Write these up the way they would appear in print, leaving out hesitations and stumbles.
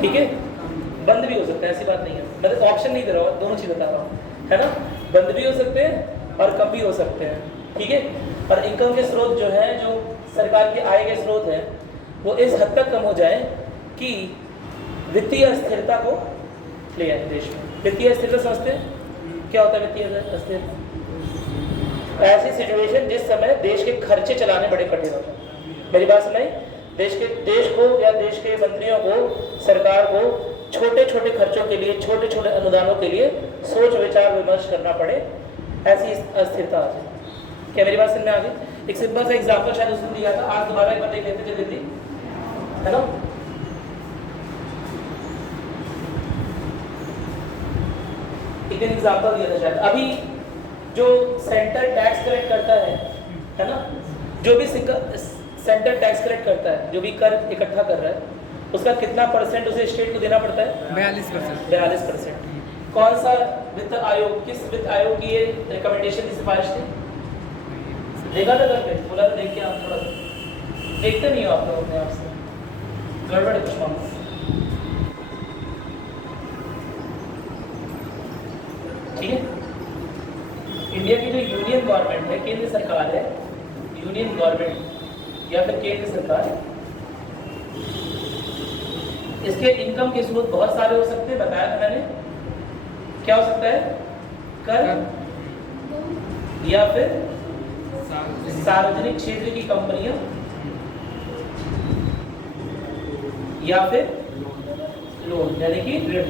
ठीक है, बंद भी हो सकता है, ऐसी बात नहीं है, मतलब ऑप्शन नहीं दे रहा हूँ, दोनों चीज़ बता रहा हूँ, है ना। बंद भी हो सकते हैं और कम भी हो सकते हैं, ठीक है। और इनकम के स्रोत जो है, जो सरकार की आय के स्रोत हैं, वो इस हद तक कम हो जाए कि वित्तीय अस्थिरता को ले आए देश में। वित्तीय अस्थिरता समझते हैं क्या होता है? वित्तीय अस्थिरता ऐसी सिचुएशन जिस समय देश के खर्चे चलाने बड़े कठिन होते हैं। मेरी बात सुनाई? देश को या देश के मंत्रियों को, सरकार को छोटे छोटे खर्चों के लिए, छोटे छोटे अनुदानों के लिए सोच विचार विमर्श करना पड़े, ऐसी अस्थिरता आ जाए। क्या मेरी बात समझ में आ गई? एक सिंपल सा एग्जांपल शायद उसने दिया था, आज दोबारा एक बार देख लेते जल्दी, है ना। एक दिन एग्जांपल दिया था शायद, अभी जो सेंटर टैक्स कलेक्ट करता है ना, जो भी सेंटर टैक्स कलेक्ट करता है, जो भी कर इकट्ठा कर रहा है, उसका कितना परसेंट उसे स्टेट को देना पड़ता है? 42%। 42%। कौन सा वित्त आयोग, किस वित्त आयोग की ये रिकमेंडेशन की सिफारिश थी? देखा था घर पे? बोला था देख के आप थोड़ा देखते नहीं हो आप लोग अपने आप से, गड़बड़ है कुछ मामला। ठीक है, इंडिया की जो यूनियन गवर्नमेंट है, केंद्र सरकार है, यूनियन गवर्नमेंट या फिर केंद्र सरकार, इसके इनकम के स्रोत बहुत सारे हो सकते हैं, बताया था मैंने। क्या हो सकता है? कर या फिर सार्वजनिक क्षेत्र की कंपनियां या फिर लोन, यानी कि ऋण।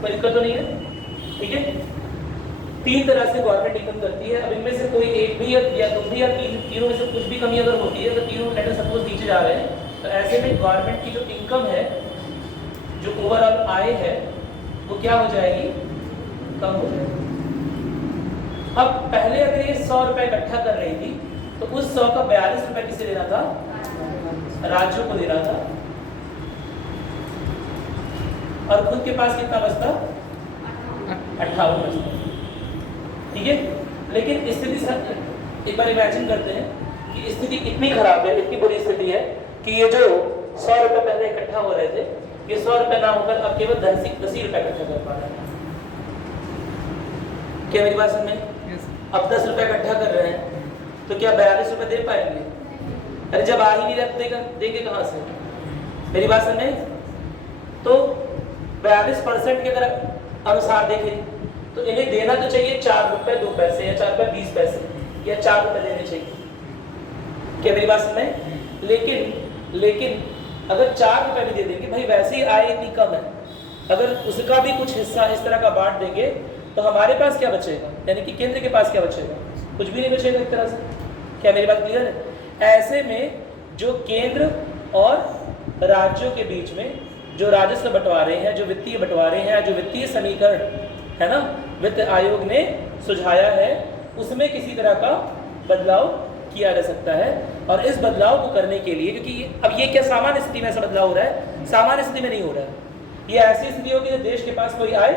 कोई दिक्कत तो नहीं है? ठीक है, तीन तरह से गवर्नमेंट इनकम करती है। अब इनमें से कोई एक भी या दो भी या तीनों में से कुछ भी कमी अगर होती है, तो तीनों लेटर सपोज नीचे जा रहे हैं, तो ऐसे में गवर्नमेंट की जो इनकम है, जो ओवरऑल आय है, वो क्या हो जाएगी? कम हो जाएगी। अब पहले अगर ये 100 रुपए इकट्ठा कर रही थी, तो उस 100 का 42 रुपए किसे देना था? राज्यों को देना था। और खुद के पास कितना बचता? 58 बचता। ठीक है, लेकिन स्थिति एक बार इमेजिन करते हैं कि स्थिति इतनी खराब है, इतनी बुरी स्थिति है कि ये जो 100 रुपए पहले इकट्ठा हो रहे थे, ये 100 रुपए ना होकर अब केवल 10 रुपए इकट्ठा कर पा रहे हैं। क्या मेरी बात समझ में? अब 10 रुपए इकट्ठा कर रहे हैं, तो क्या 42 रुपए दे पाएंगे? अरे जब आ ही नहीं रहा देंगे कहां से? मेरी बात समझ में? तो 42% के अगर अनुसार देखें, तो इन्हें देना तो चाहिए 4 रुपए 2 पैसे या 4 रुपए 20 पैसे या 4 रुपए देने चाहिए। क्या मेरी बात समझ में? लेकिन अगर 4 रुपए भी दे देंगे, भाई वैसे ही आय इतनी कम है, अगर उसका भी कुछ हिस्सा इस तरह का बांट देंगे, तो हमारे पास क्या बचेगा? यानी कि केंद्र के पास क्या बचेगा? कुछ भी नहीं बचेगा एक तरह से। क्या मेरी बात क्लियर है? ऐसे में जो केंद्र और राज्यों के बीच में जो राजस्व बंटवारे हैं, जो वित्तीय बंटवारे हैं, जो वित्तीय समीकरण है ना, वित्त आयोग ने सुझाया है, उसमें किसी तरह का बदलाव किया जा सकता है। और इस बदलाव को करने के लिए, क्योंकि अब ये क्या सामान्य स्थिति में ऐसा बदलाव हो रहा है? सामान्य स्थिति में नहीं हो रहा है। ये ऐसी स्थिति होगी जब देश के पास कोई आय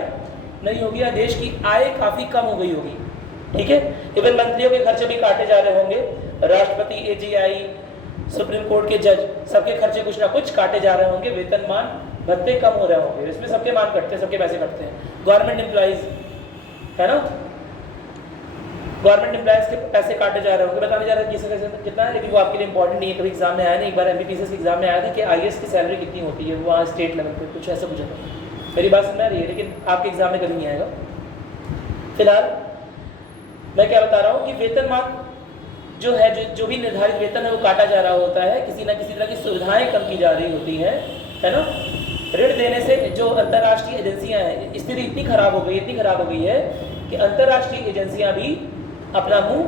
नहीं होगी या देश की आय काफी कम हो गई होगी। ठीक है, इवन मंत्रियों के खर्चे भी काटे जा रहे होंगे, राष्ट्रपति, एजीआई, सुप्रीम कोर्ट के जज, सबके खर्चे कुछ ना कुछ काटे जा रहे होंगे, वेतनमान भत्ते कम हो रहे होंगे, इसमें सबके मान कटते हैं, सबके पैसे कटते हैं। गवर्नमेंट एम्प्लॉइज है ना, गवर्नमेंट एम्प्लॉइज के पैसे काटे जा रहे होंगे, बताने जा रहे हैं कितना है, लेकिन वो आपके लिए इंपॉर्टेंट नहीं है। कभी एग्जाम में आया नहीं, एक बार एमबीबीएस एग्जाम में आया था कि आईएएस की सैलरी कितनी होती है वहाँ स्टेट लेवल पे, कुछ ऐसा कुछ है। मेरी बात समझ में आ रही है? लेकिन आपके एग्जाम में कभी नहीं आएगा। फिलहाल मैं क्या बता रहा हूँ कि वेतनमान जो है, जो भी निर्धारित वेतन है, वो काटा जा रहा होता है, किसी ना किसी तरह की सुविधाएं कम की जा रही होती है ना। ऋण देने से जो अंतर्राष्ट्रीय एजेंसियां हैं, स्थिति इतनी खराब हो गई है कि अंतर्राष्ट्रीय एजेंसियां भी अपना मुंह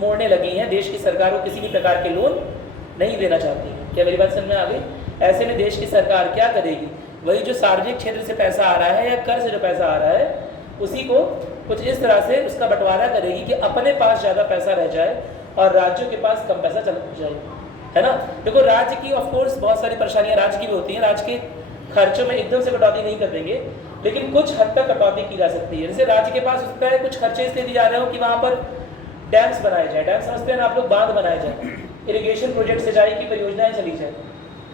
मोड़ने लगी हैं, देश की सरकार को किसी भी प्रकार के लोन नहीं देना चाहती है। क्या मेरी बात समझ में आ गई? ऐसे में देश की सरकार क्या करेगी? वही जो सार्वजनिक क्षेत्र से पैसा आ रहा है या कर से जो पैसा आ रहा है, उसी को कुछ इस तरह से उसका बंटवारा करेगी कि अपने पास ज़्यादा पैसा रह जाए और राज्यों के पास कम पैसा चल जाए, है ना। देखो, राज्य की ऑफ कोर्स बहुत सारी परेशानियां राज्य की भी होती हैं, राज्य के खर्चों में एकदम से कटौती नहीं कर देंगे, लेकिन कुछ हद तक कटौती की जा सकती है। जैसे राज्य के पास उसका है, कुछ खर्चे इसलिए दिए जा रहे हो कि वहाँ पर डैम्स बनाए जाए, डैम समझते हैं ना आप लोग, बांध बनाए जाए, इरिगेशन प्रोजेक्ट, सिंचाई की परियोजनाएं चली जाए,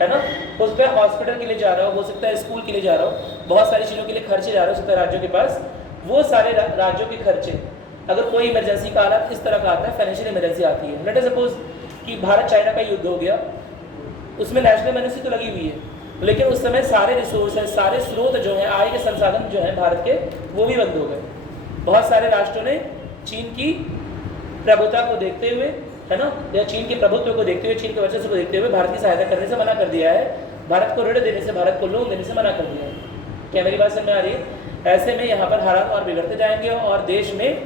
है ना, हो सकता है हॉस्पिटल के लिए जा रहा हो सकता है स्कूल के लिए जा रहा हो, बहुत सारी चीज़ों के लिए खर्चे जा रहे हो सकता है राज्यों के पास, वो सारे राज्यों के खर्चे, अगर कोई इमरजेंसी का हालत इस तरह का आता है, फाइनेंशियल इमरजेंसी आती है, लेट अस सपोज कि भारत चाइना का युद्ध हो गया, उसमें नेशनल इमरजेंसी तो लगी हुई है, लेकिन उस समय सारे रिसोर्सेज, सारे स्रोत जो हैं, आय के संसाधन जो हैं भारत के, वो भी बंद हो गए। बहुत सारे राष्ट्रों ने चीन की प्रभुता को देखते हुए, है ना, या चीन के प्रभुत्व को देखते हुए, चीन के वर्चस्व को देखते हुए भारत की सहायता करने से मना कर दिया है, भारत को ऋण देने से, भारत को लोन देने से मना कर दिया है। क्या मेरी बात समझ में आ रही है? ऐसे में यहाँ पर हालात और बिगड़ते जाएंगे और देश में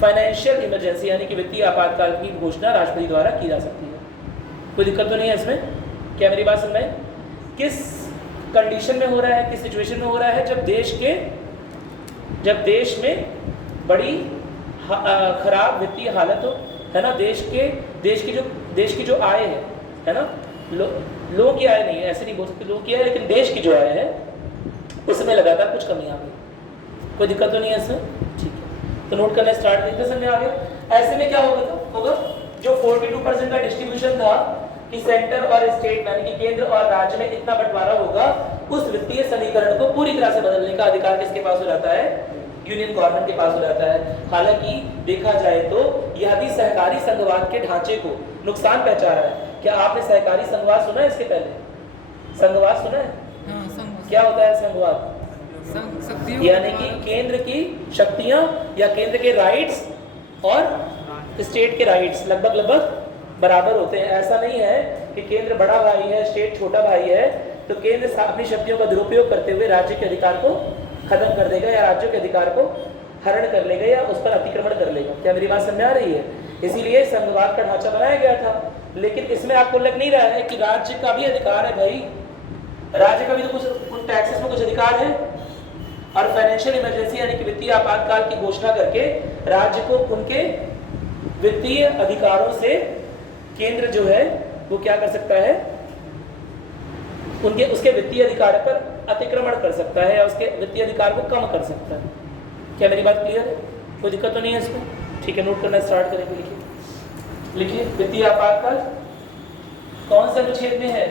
फाइनेंशियल इमरजेंसी यानी कि वित्तीय आपातकाल की घोषणा राष्ट्रपति द्वारा की जा सकती है। कोई दिक्कत तो नहीं है इसमें? क्या मेरी बात समझ में? किस कंडीशन में हो रहा है, किस सिचुएशन में हो रहा है? जब देश में बड़ी खराब वित्तीय हालत हो, है ना, देश की जो आय है ना, लोगों की आय नहीं है, ऐसे नहीं बोल सकते लोगों की आय, लेकिन देश की जो आय है उसमें लगातार कुछ कमी आ गई। कोई दिक्कत तो नहीं है इसमें? ठीक है, तो नोट करना स्टार्ट करते समझ में आ गया। ऐसे में क्या होगा जो 42% का डिस्ट्रीब्यूशन था कि सेंटर और स्टेट यानी कि केंद्र और राज्य में इतना बंटवारा होगा, उस वित्तीय समीकरण को पूरी तरह से बदलने का अधिकार किसके पास हो जाता है? यूनियन गवर्नमेंट के पास हो जाता है। हालांकि देखा जाए तो यह भी सहकारी संघवाद के ढांचे को नुकसान पहुंचा रहा है। क्या आपने सहकारी संघवाद सुना है? इसके पहले संघवाद सुना है? क्या होता है संघवाद? यानी कि केंद्र की शक्तियां या केंद्र के राइट्स और स्टेट के राइट्स लगभग बराबर होते हैं। ऐसा नहीं है कि केंद्र बड़ा भाई है, स्टेट छोटा भाई है, तो केंद्र अपनी शक्तियों का दुरुपयोग करते हुए राज्य के अधिकार को खत्म कर देगा या राज्यों के अधिकार को हरण कर लेगा या उस पर अतिक्रमण कर लेगा। क्या मेरी बात समझ में आ रही है? इसीलिए संघवाद का ढांचा बनाया गया था, लेकिन इसमें आपको लग नहीं रहा है कि राज्य का भी अधिकार है भाई, राज्य का भी तो कुछ टैक्सेस में कुछ अधिकार है। और फाइनेंशियल इमरजेंसी यानी कि वित्तीय आपातकाल की घोषणा करके राज्य को उनके वित्तीय अधिकारों से केंद्र जो है वो क्या कर सकता है? उसके वित्तीय अधिकार पर अतिक्रमण कर सकता है या उसके वित्तीय अधिकार को कम कर सकता है। क्या मेरी बात क्लियर है? कोई दिक्कत तो नहीं है इसमें? ठीक है, नोट करना स्टार्ट करेंगे। लिखिए वित्तीय आपातकाल कौन से अनुच्छेद में है?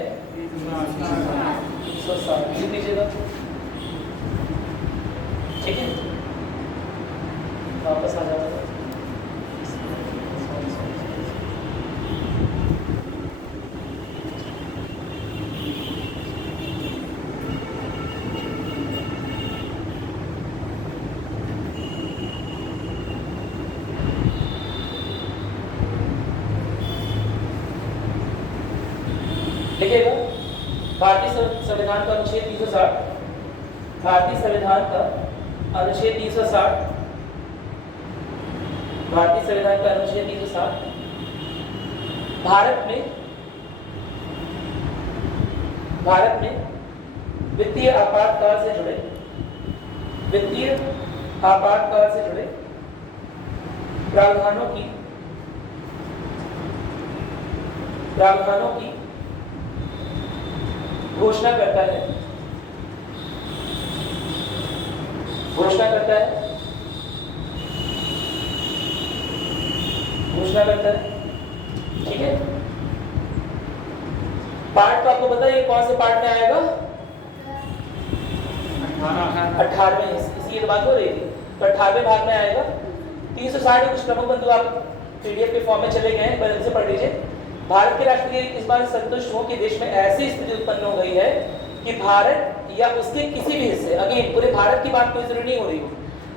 160 लिख लीजिएगा। ठीक है, वापस आ जाओ। लिखिएगा भारतीय संविधान का अनुच्छेद 360, भारतीय संविधान का अनुच्छेद 360, भारतीय संविधान का अनुच्छेद 360 भारत में वित्तीय आपातकाल से जुड़े प्रावधानों की घोषणा करता है ठीक है। पार्ट तो आपको पता है ये कौन से पार्ट में आएगा? 18वें, इसी बात हो रही थी, तो 18वें भाग में आएगा। 360 के कुछ प्रमुख बंधु आप पीडीएफ के फॉर्म में चले गए हैं, बदल से पढ़ लीजिए। भारत के राष्ट्रपति इस बार संतुष्ट हो कि देश में ऐसी स्थिति उत्पन्न हो गई है कि भारत या उसके किसी भी हिस्से, अगेन पूरे भारत की बात कोई जरूरी नहीं हो रही हो,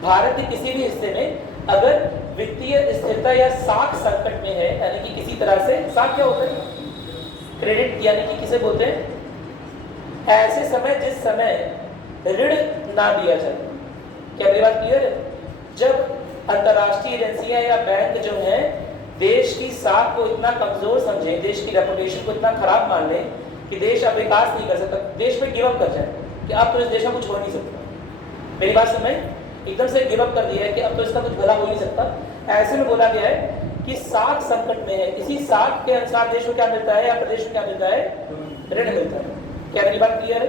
भारत के किसी भी हिस्से में अगर वित्तीय स्थिरता या साख संकट में है, यानी कि किसी तरह से, साख क्या होता है? क्रेडिट, यानी कि किसे बोलते हैं? ऐसे समय जिस समय ऋण ना दिया जाए। क्या मेरी बात क्लियर है? जब अंतरराष्ट्रीय एजेंसियां या बैंक जो हैं देश की साख को इतना कमजोर समझे, देश की रेपुटेशन को इतना खराब मान ले कि देश अब विकास नहीं कर सकता, देश में गिव अप कर जाए कि अब तो इस देश में कुछ हो नहीं सकता। मेरी बात समझ, एकदम से गिव अप कर दिया है कि अब तो इसका कुछ भला हो नहीं सकता। ऐसे में बोला गया है कि साख संकट में है, इसी साख के अनुसार देश को क्या मिलता है या प्रदेश को क्या मिलता है? ऋण मिलता है। क्या मेरी बात क्लियर है?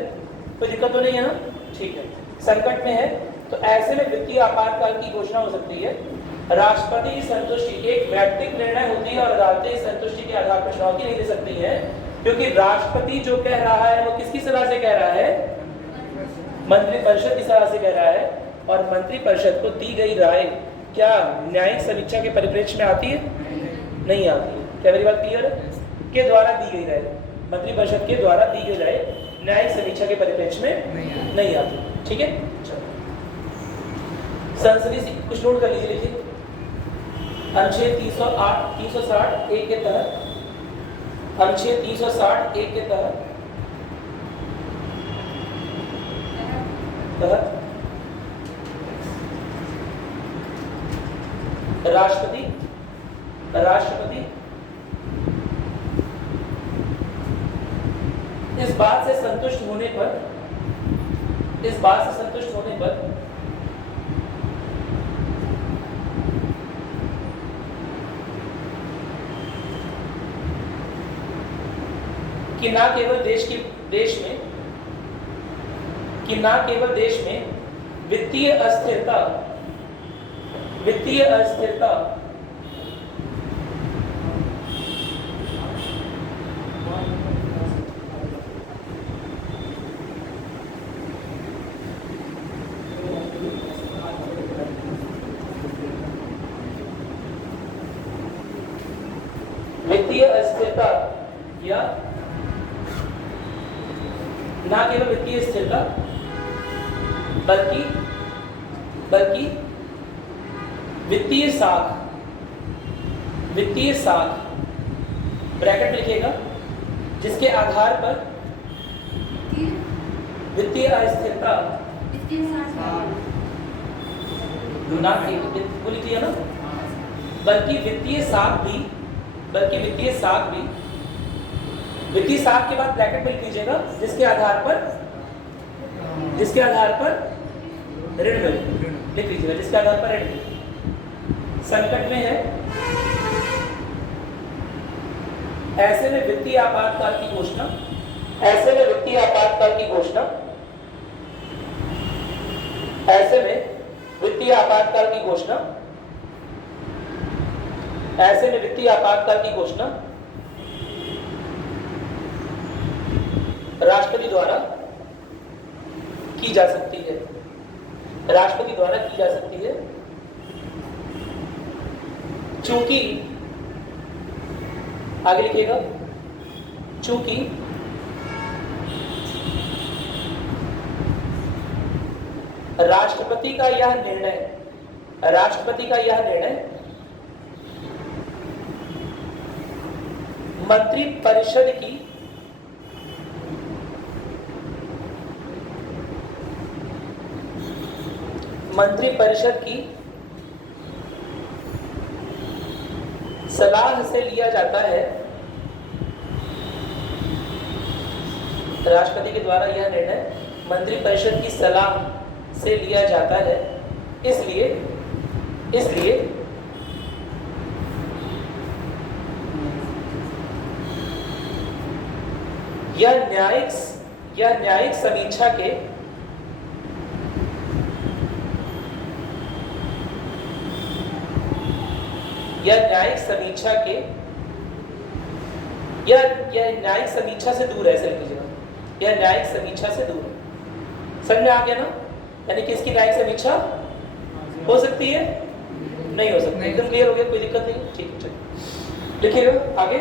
कोई दिक्कत तो नहीं है ना? ठीक है, संकट में है तो ऐसे में वित्तीय आपातकाल की घोषणा हो सकती है। राष्ट्रपति की संतुष्टि एक वैयक्तिक निर्णय होती है और अदालतें संतुष्टि के आधार पर चुनौती नहीं दे सकती है। क्योंकि राष्ट्रपति जो कह रहा है वो किसकी सलाह से कह रहा है? मंत्रिपरिषद की सलाह से कह रहा है। और मंत्रिपरिषद को दी गई राय क्या न्यायिक समीक्षा के परिप्रेक्ष्य में आती है? नहीं आती है। क्या मेरी बात क्लियर है? के द्वारा दी गई राय, मंत्रिपरिषद के द्वारा दी गई राय न्यायिक समीक्षा के परिप्रेक्ष्य में नहीं आती। ठीक है, चलो संसदीय कुछ नोट कर लीजिए। लिखिए अनुच्छेद 360 एक के तहत, अनुच्छेद 360 एक के तहत राष्ट्रपति इस बात से संतुष्ट होने पर कि ना केवल देश में वित्तीय अस्थिरता या ना केवल वित्तीय स्थिरता बल्कि वित्तीय साख ब्रैकेट में लिखिएगा, जिसके आधार पर वित्तीय अस्थिरता ना लिख लिया ना, बल्कि वित्तीय साख के बाद ब्रैकेट में लिख लीजिएगा, जिसके आधार पर ऋण मिले, लिख लीजिएगा, जिसके आधार पर ऋण मिले, संकट में है, ऐसे में वित्तीय आपातकाल की घोषणा राष्ट्रपति द्वारा की जा सकती है। चूंकि आगे लिखिएगा, चूंकि राष्ट्रपति का यह निर्णय मंत्रिपरिषद की सलाह से लिया जाता है। राष्ट्रपति के द्वारा यह निर्णय मंत्रिपरिषद की सलाह से लिया जाता है, इसलिए यह न्यायिक समीक्षा के न्यायिक समीक्षा से दूर है। ऐसे लिख लीजिएगा, यह न्यायिक समीक्षा से दूर है। समझ में आ गया ना? यानी कि इसकी न्यायिक समीक्षा हो सकती है, नहीं हो सकती। एकदम क्लियर हो गया, कोई दिक्कत नहीं? ठीक है, चलिए लिखिएगा आगे।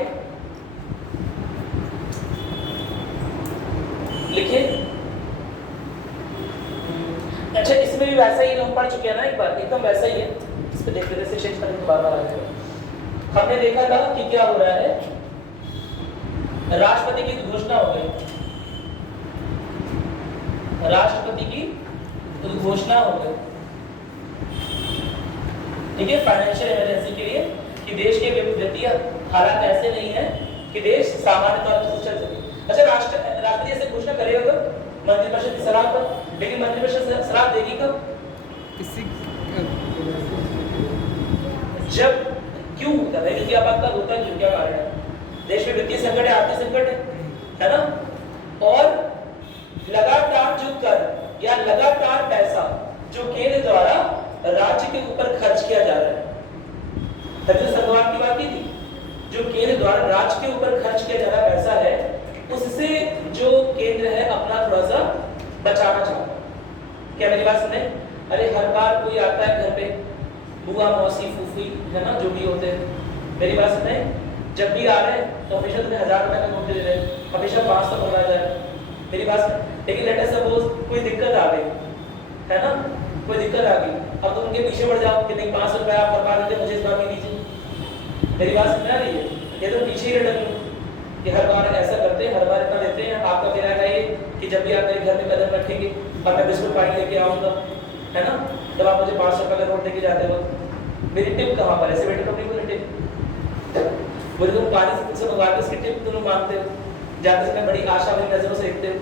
लिखिए। अच्छा, इसमें भी वैसा ही हम पढ़ चुके हैं ना एक बार, एकदम वैसा ही है। इस पे देख लेते हैं, चेंज करने के बार बार आ जाएगा। हमने देखा था कि क्या हो रहा है, राष्ट्रपति की घोषणा हो गई, ठीक है, फाइनेंशियल इमरजेंसी के लिए, कि देश के वित्तीय हालात ऐसे नहीं है कि देश सामान्य तौर पर चल सके। अच्छा, राष्ट्रपति ऐसे घोषणा करेगा कब? मंत्रिपरिषद की सलाह पर। लेकिन मंत्रिपरिषद सलाह देगी कब? जब क्यों होता है वित्तीय आपातकाल होता है, क्यों, क्या कारण है? देश में वित्तीय संकट है, आर्थिक संकट है ना? और लगातार जो कर या लगातार पैसा जो केंद्र द्वारा राज्य के ऊपर खर्च किया जा रहा है, तभी तो संघवाद की बात की थी, जो केंद्र द्वारा राज्य के ऊपर खर्च किया जा रहा पैसा है, उससे जो केंद्र है अपना थोड़ा सा बचाना चाहता है। क्या मेरी बात सुने? अरे हर बार कोई आता है घर पे, बुआ मौसी फूफी है ना, जो भी होते हैं, मेरी बात सुने, जब भी आ रहे हैं तो हमेशा तुम्हें 1000 रुपए का नोट दे रहे हैं, हमेशा 500 पकड़ा जाए, मेरी बात सुन। लेकिन लेट अस सपोज कोई दिक्कत आ गई है ना, कोई दिक्कत आ गई, अब तुम उनके पीछे बढ़ जाओ कि नहीं 500 रुपए आप बर्बाद देते, मुझे इस बार भी दीजिए। मेरी बात समझ आ रही है? ये तो पीछे ही लटक लो कि हर बार ऐसा करते हैं, हर बार इतना देते हैं। आपका कहना है ये कि जब भी आप मेरे घर में कदम रखेंगे और मैं बिस्कुट पानी लेके आऊँगा, है ना, जब आप मुझे 500 रुपए का नोट देके जाते हो, मेरी टिप कहाँ पर? ऐसे बेटे अपनी बोले टिप, बोले तुम पानी से तुमसे मंगवा के उसकी टिप तुम मांगते हो, जाते समय बड़ी आशा वाली नजरों से देखते हो,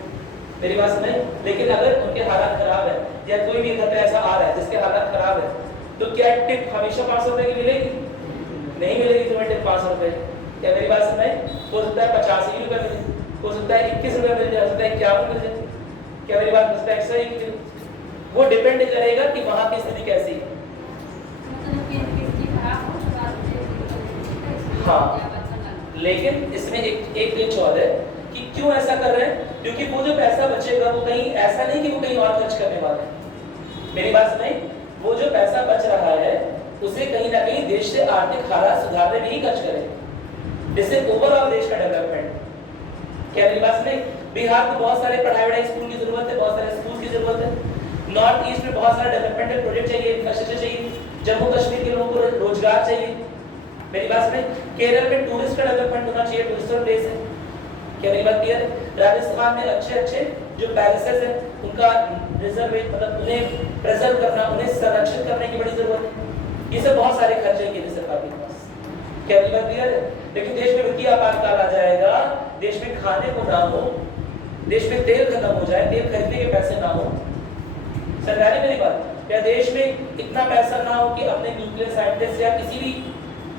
मेरी बात सुने। लेकिन अगर उनके हालात खराब है या कोई भी घर पे ऐसा आ रहा है जिसके हालात खराब है, तो क्या टिप हमेशा 500 रुपए की मिलेगी? नहीं मिलेगी तुम्हें टिप 500 रुपए। क्या मेरी बात सुने? हो सकता है 85 रुपए मिले, हो सकता है 21 रुपए मिल जाए, हो सकता है 51 मिल जाए। क्या मेरी बात? हो सकता है 101 मिले। वो डिपेंड करेगा कि वहां की स्थिति कैसी है। हाँ, लेकिन इसमें एक चीज और है कि क्यों ऐसा कर रहे हैं, क्योंकि वो जो पैसा बचेगा वो कहीं ऐसा नहीं कि वो कहीं और खर्च करने वाले हैं। मेरी बात सुनाई? वो जो पैसा बच रहा है उसे कहीं ना कहीं देश से आर्थिक हालात सुधारने में ही खर्च करें, जिससे ओवरऑल देश का डेवलपमेंट। क्या मेरी बात सुनाई? बिहार को बहुत सारे पढ़ाई स्कूल की जरूरत है, बहुत सारे स्कूल की जरूरत है। नॉर्थ ईस्ट में बहुत सारे डेवलपमेंटल प्रोजेक्ट चाहिए, इंफ्रास्ट्रक्चर चाहिए। जम्मू कश्मीर के लोगों को रोजगार चाहिए। मेरी बात सुनाई? केरल में टूरिस्ट का डेवलपमेंट होना चाहिए, टूरिस्ट प्लेस है। क्या मेरी बात क्लियर है? राजस्थान में अच्छे जो पैलेसेस हैं उनका रिजर्व मतलब उन्हें प्रिजर्व करना, उन्हें संरक्षित करने की बड़ी जरूरत है। ये सब बहुत सारे खर्चे हैं केंद्र सरकार के पास। क्या मेरी बात क्लियर है? लेकिन देश में वित्तीय आपातकाल आ जाएगा, देश में खाने को ना हो, देश में तेल खत्म हो जाए, तेल खरीदने के पैसे ना हो, सरकारी मेरी बात, या देश में इतना पैसा ना हो कि अपने न्यूक्लियर साइंटिस्ट या किसी भी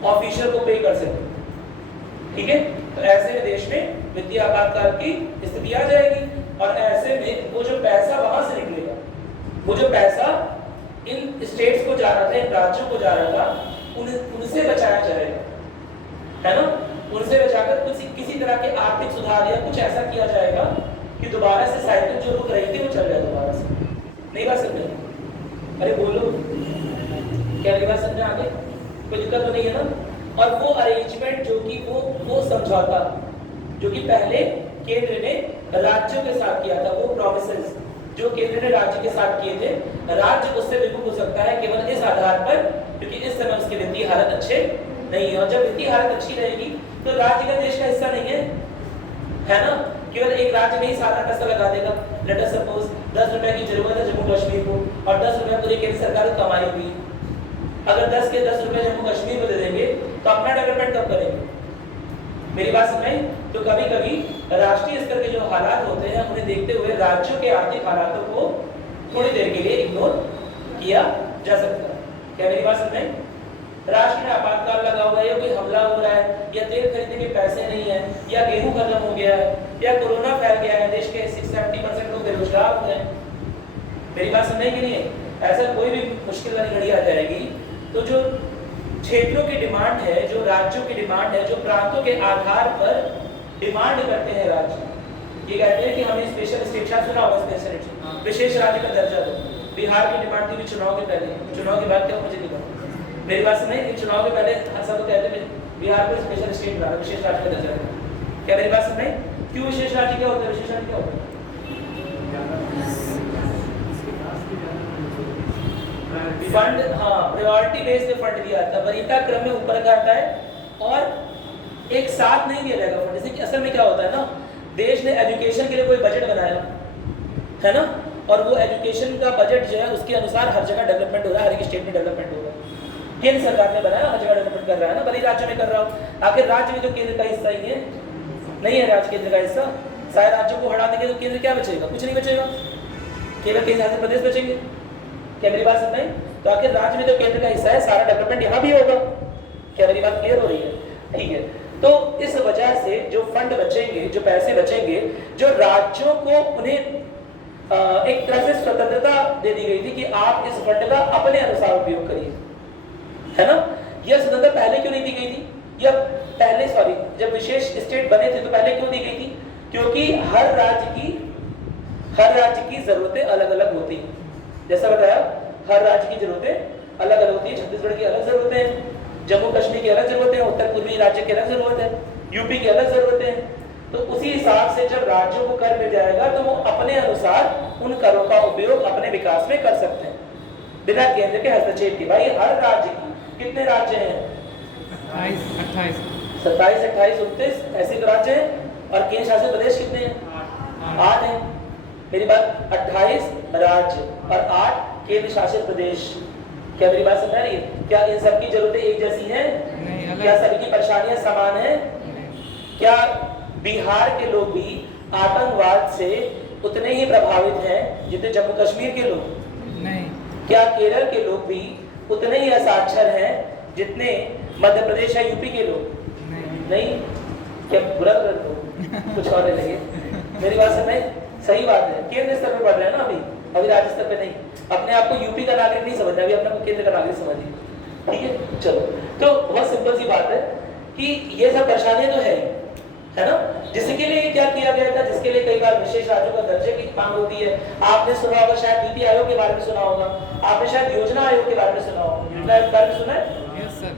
ऑफिशियल को पे कर सके, ठीक है? तो ऐसे में देश में वित्तीय आपातकाल की स्थिति आ जाएगी और ऐसे में वो जो पैसा वहां से निकलेगा, वो जो पैसा इन स्टेट्स को जा रहा था, इन राज्यों को जा रहा था, उनसे बचाया जाएगा, है ना? उनसे बचाकर किसी तरह के आर्थिक सुधार या कुछ ऐसा किया जाएगा कि दोबारा से साइकिल जो रुक रही थी वो चल जाए दोबारा से। नहीं बात समझ? अरे बोलो, क्या मेरी बात समझ आगे? कोई दिक्कत तो नहीं है ना? और वो अरेंजमेंट जो कि वो समझौता जो कि पहले केंद्र ने राज्यों के साथ किया था, वो प्रॉमिसेस जो केंद्र ने राज्य के साथ किए थे, राज्य उससे विमुख हो सकता है केवल इस आधार पर क्योंकि इस समय उसकी वित्तीय हालत अच्छे नहीं है। और जब वित्तीय हालत अच्छी रहेगी तो राज्य का देश का हिस्सा नहीं है ना? केवल एक राज्य में ही सारा पैसा लगा देगा। लेट अस सपोज 10 रुपए की जरूरत है जम्मू कश्मीर को और 10 रुपए पूरी केंद्र सरकार को कमाई हुई है। अगर 10 के 10 रुपए जम्मू कश्मीर को दे देंगे तो अपना डेवलपमेंट कब करेंगे? मेरी बात समझ? तो कभी कभी राष्ट्रीय स्तर के जो हालात होते हैं उन्हें देखते हुए राज्यों के आर्थिक हालातों को थोड़ी देर के लिए इग्नोर किया जा सकता है। क्या मेरी बात समझ? राष्ट्र में आपातकाल लगा हुआ है या कोई हमला हो रहा है या तेल खरीदने के पैसे नहीं है या गेहूं खत्म हो गया है या कोरोना फैल गया है, देश के 60-70% लोग बेरोजगार हो गए। मेरी बात समझ कि नहीं है? ऐसा कोई भी मुश्किल वाली घड़ी आ जाएगी तो जो क्षेत्रों की डिमांड है, जो राज्यों की डिमांड है, जो प्रांतों के आधार पर डिमांड करते हैं राज्य, ये कहते हैं कि हमें स्पेशल स्टेट, सुना होगा स्पेशल विशेष राज्य का दर्जा दो। बिहार की डिमांड थी चुनाव के पहले, चुनाव के बाद क्या मुझे नहीं पता। मेरी बात सुनिए, चुनाव के पहले सब लोग कहते हैं बिहार को स्पेशल स्टेट बनाना, विशेष राज्य का दर्जा देना। क्या मेरी बात सुनिए? क्यों विशेष राज्य क्या होता है? विशेष राज्य क्या होता है? फंड, हाँ, प्रायोरिटी बेस पे फंड दिया जाता है, वरीयता क्रम में ऊपर का आता है और एक साथ नहीं दिया जाएगा फंड। जैसे कि असल में क्या होता है ना, देश ने एजुकेशन के लिए कोई बजट बनाया है ना, और वो एजुकेशन का बजट जो है उसके अनुसार हर जगह डेवलपमेंट हो रहा है, हर एक स्टेट में डेवलपमेंट हो रहा है। केंद्र सरकार ने बनाया, हर जगह डेवलपमेंट कर रहा है ना, भले राज्य में कर रहा हो। आखिर राज्य में तो केंद्र का हिस्सा ही है, नहीं है राज्य केंद्र का हिस्सा। सारे राज्यों को हटा देंगे तो केंद्र क्या बचेगा? कुछ नहीं बचेगा, केवल केंद्र शासित प्रदेश बचेंगे। क्या मेरी बात समझ में? तो आखिर राज्य में तो केंद्र का हिस्सा है, सारा डेवलपमेंट यहाँ भी होगा। क्या मेरी बात क्लियर हो रही है? ठीक है। तो इस वजह से जो फंड बचेंगे, जो पैसे बचेंगे, जो राज्यों को उन्हें एक तरह से स्वतंत्रता दे दी गई थी कि आप इस फंड का अपने अनुसार उपयोग करिए, है ना? यह स्वतंत्रता पहले क्यों नहीं दी गई थी? या पहले जब विशेष स्टेट बने थे तो पहले क्यों दी गई थी? क्योंकि हर राज्य की जरूरतें अलग अलग होती हैं। जैसा बताया, हर राज्य की जरूरतें अलग अलग होती है। छत्तीसगढ़ की अलग जरूरतें हैं, जम्मू कश्मीर की अलग जरूरतें हैं, उत्तर पूर्वी राज्य की अलग जरूरत है, यूपी की अलग जरूरतें हैं। तो उसी हिसाब से जब राज्यों को कर मिल जाएगा तो वो अपने अनुसार उन करों का उपयोग अपने विकास में कर सकते हैं बिना केंद्र के हस्तक्षेप के। भाई हर राज्य की, कितने राज्य हैं? 27, 28, 29 ऐसे तो राज्य हैं। और केंद्र शासित प्रदेश कितने हैं? 8 हैं। मेरी बात, 28 राज्य और 8 केंद्र शासित प्रदेश। क्या मेरी बात समझ आ रही है? क्या इन सबकी जरूरतें एक जैसी हैं? क्या सभी की परेशानियां समान हैं? क्या बिहार के लोग भी आतंकवाद से उतने ही प्रभावित हैं जितने जम्मू कश्मीर के लोग? नहीं। क्या केरल के लोग भी उतने ही असाक्षर हैं जितने मध्य प्रदेश या यूपी के लोग? नहीं। क्या बुरा कर दो कुछ और लगे? मेरी बात समझ? सही बात है। केंद्र स्तर पर पढ़ रहे हैं ना अभी राज्य स्तर पे नहीं। अपने आप को यूपी का नागरिक नहीं समझना, अभी अपने को केंद्र का नागरिक समझिए। ठीक है, चलो। तो बहुत सिंपल सी बात है कि ये सब परेशानियां तो है ना, जिसके लिए क्या किया गया था, जिसके लिए कई बार विशेष राज्यों का दर्जे की मांग होती है। आपने सुना होगा, शायद नीति आयोग के बारे में सुना होगा, आपने शायद योजना आयोग के बारे में सुना होगा। योजना आयोग के बारे में सुना है?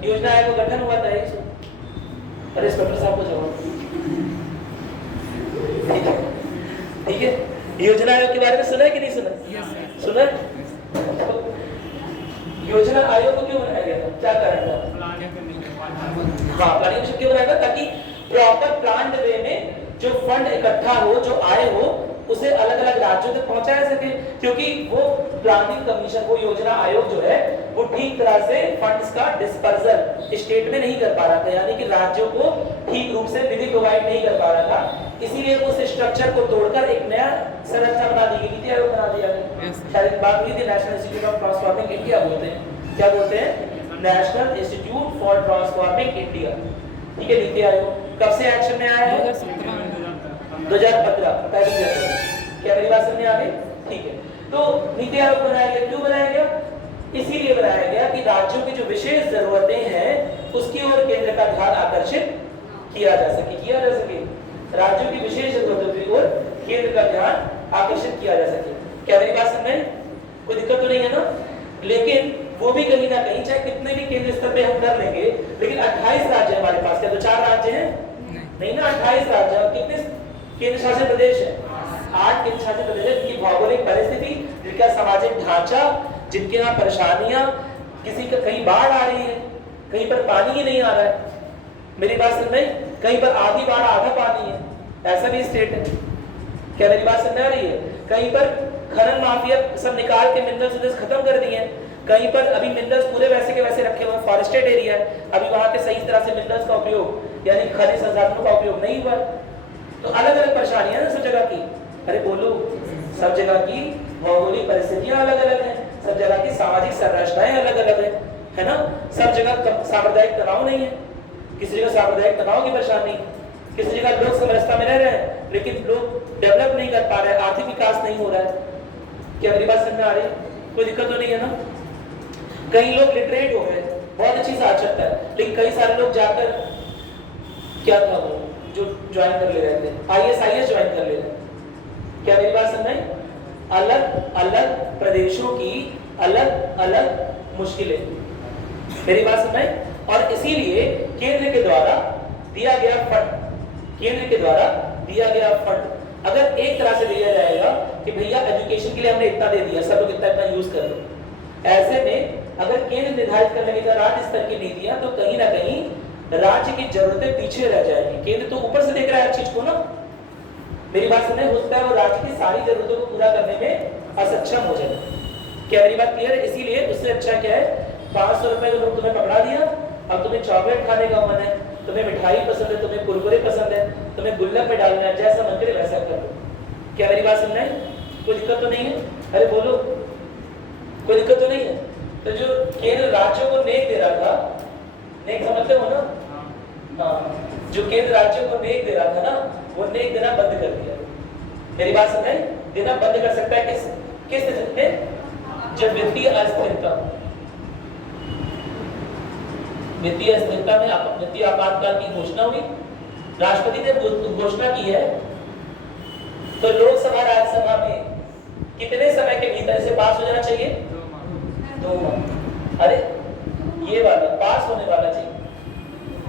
योजना आयोग का गठन हुआ था। अरे इंस्पेक्टर साहब को जवाब। ठीक है, योजना आयोग के बारे में सुना है कि नहीं सुना? सुना है? योजना आयोग को क्यों बनाया गया था? क्या कारण था? हाँ, प्लानिंग कमीशन क्यों बनाया था? ताकि प्रॉपर प्लान्ड वे में जो फंड इकट्ठा हो, जो आय हो, उसे अलग अलग राज्यों तक पहुंचाया सके। क्योंकि वो प्लानिंग कमीशन, वो योजना आयोग जो है, वो ठीक तरह से फंड्स का डिस्पर्सल स्टेट में नहीं कर पा रहा था, यानी कि राज्यों को ठीक रूप से निधि प्रोवाइड नहीं कर पा रहा था। इसीलिए उस स्ट्रक्चर को तोड़कर एक नया संरचना बना दी गई, नीति आयोग बना दिया गया। शायद बात हुई थी, national institute of transforming India बोलते हैं। क्या बोलते हैं? National institute for transforming India. ठीक है, नीति आयोग कब से एक्शन में आया है? 2015, पहली जनवरी। क्या मेरी बात समझ आ गई? ठीक है, तो नीति आयोग बनाया गया। क्यों बनाया गया? इसीलिए बनाया गया कि राज्यों की जो विशेष जरूरतें हैं उसकी ओर केंद्र का ध्यान आकर्षित किया जा सके, राज्यों की विशेष जरूरतों की ओर केंद्र का ध्यान आकर्षित किया जा सके। क्या मेरी बात समझ में? कोई दिक्कत तो नहीं है ना? लेकिन वो भी कहीं ना कहीं, चाहे कितने भी केंद्र स्तर पे हम कर लेंगे, लेकिन 28 राज्य हमारे पास। क्या तो 4 राज्य हैं? नहीं ना, 28 राज्य। और कितने केंद्र शासित प्रदेश है? 8 केंद्र शासित प्रदेश है, जिनकी भौगोलिक परिस्थिति, जिनका सामाजिक ढांचा, जिनके यहाँ परेशानियां, किसी का कहीं बाढ़ आ रही है, कहीं पर पानी ही नहीं आ रहा है। मेरी बात समझ में? कहीं पर आधी बाढ़ आधा पानी है, ऐसा भी स्टेट है। क्या मेरी बात समझ आ रही है? कहीं पर खनन माफिया सब निकाल के मिनरल्स खत्म कर दिए हैं, कहीं पर अभी मिनरल्स पूरे वैसे के वैसे रखे हुए, फॉरेस्टेड एरिया है, अभी वहां पे सही तरह से मिनरल्स का उपयोग यानी खनिज संसाधनों का उपयोग नहीं हुआ। तो अलग अलग परेशानियां हैं सब जगह की। अरे बोलो, सब जगह की भौगोलिक परिस्थितियां अलग अलग हैं, सब जगह की सामाजिक संरचनाएं अलग अलग है ना? सब जगह सांप्रदायिक तनाव नहीं है, किसी जगह सांप्रदायिक तनाव की परेशानी नहीं, किसी जगह लोग समरसता में रह रहे हैं लेकिन लोग डेवलप नहीं कर पा रहे हैं, आर्थिक विकास नहीं हो रहा है। क्या मेरी बात समझ में आ रही है? कोई दिक्कत तो नहीं है ना? कई लोग लिटरेट हो गए, बहुत अच्छी साक्षरता है, लेकिन कई सारे लोग जाकर क्या था वो जो ज्वाइन कर ले रहे थे, IAS ज्वाइन कर ले रहे। क्या मेरी बात समझ में? अलग अलग प्रदेशों की अलग अलग मुश्किलें। मेरी बात समझ में? और इसीलिए केंद्र के द्वारा दिया गया फंड अगर एक तरह से दिया जाएगा कि भैया एजुकेशन के लिए हमने इतना दे दिया, सब लोग इतना इतना यूज कर लो, ऐसे में अगर केंद्र निर्धारित कर लगेगा राज्य स्तर की नीतियां, तो कहीं ना कहीं राज्य की जरूरतें पीछे रह जाएंगी। केंद्र तो ऊपर से देख रहा है हर चीज को ना। मेरी बात समझ? हो सकता है वो राज्य की सारी जरूरतों को पूरा करने में असक्षम हो जाए। क्या मेरी बात क्लियर है? इसीलिए उससे अच्छा क्या है, 500 रुपए का लोग तुम्हें पकड़ा दिया, अब तुम्हें चॉकलेट खाने का मन है, तुम्हें मिठाई पसंद है, तुम्हें कुरकुरे पसंद है, तुम्हें गुल्लक में डालना है, जैसा मन करे वैसा कर लो। क्या मेरी बात समझ में? कोई दिक्कत तो नहीं है? अरे बोलो, कोई दिक्कत तो नहीं है? तो जो केंद्र राज्यों को नेक दे रहा था, नेक समझते हो ना? हाँ, जो केंद्र राज्यों को नेक दे रहा था ना, वो नेक देना बंद कर दिया। मेरी बात समझ में? देना बंद कर सकता है किस स्थिति में? जब वित्तीय अस्थिरता में वित्तीय आपातकाल की घोषणा हुई, राष्ट्रपति ने घोषणा की है तो लोकसभा राज्यसभा में कितने समय के भीतर इसे पास हो जाना चाहिए? 2 माह। अरे ये वाला पास होने वाला चाहिए।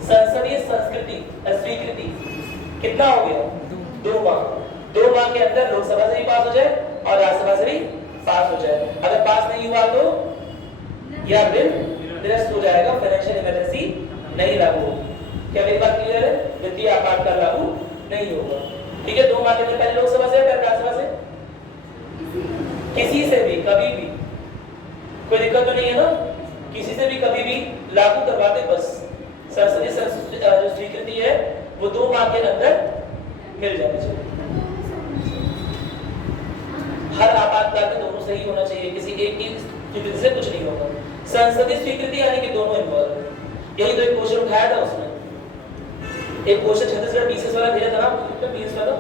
संसदीय संस्कृति स्वीकृति कितना हो गया? 2 माह। 2 माह के अंदर लोकसभा से भी पास हो जाए और राज्यसभा से भी पास हो जाए। अगर पास नहीं हुआ तो यह बिल निरस्त हो जाएगा, फाइनेंशियल इमरजेंसी नहीं लागू होगी। क्या मेरी बात क्लियर है? वित्तीय आपातकाल लागू नहीं होगा। ठीक है, 2 माह के अंदर पहले लोकसभा से फिर राज्यसभा से, किसी से भी कभी भी कोई दिक्कत तो नहीं है ना? किसी से भी कभी भी लागू करवा दे बस। संसदीय जो स्वीकृति है वो 2 माह के अंदर मिल जानी चाहिए। हर आपातकाल में दोनों सही होना चाहिए, किसी एक की स्वीकृति से कुछ नहीं होगा। संसदीय स्वीकृति यानी कि दोनों इन्वॉल्व। यही तो एक क्वेश्चन उठाया था उसमें, एक क्वेश्चन छत्तीसगढ़ पीसीएस वाला भेजा था ना आपको, पीसीएस वाला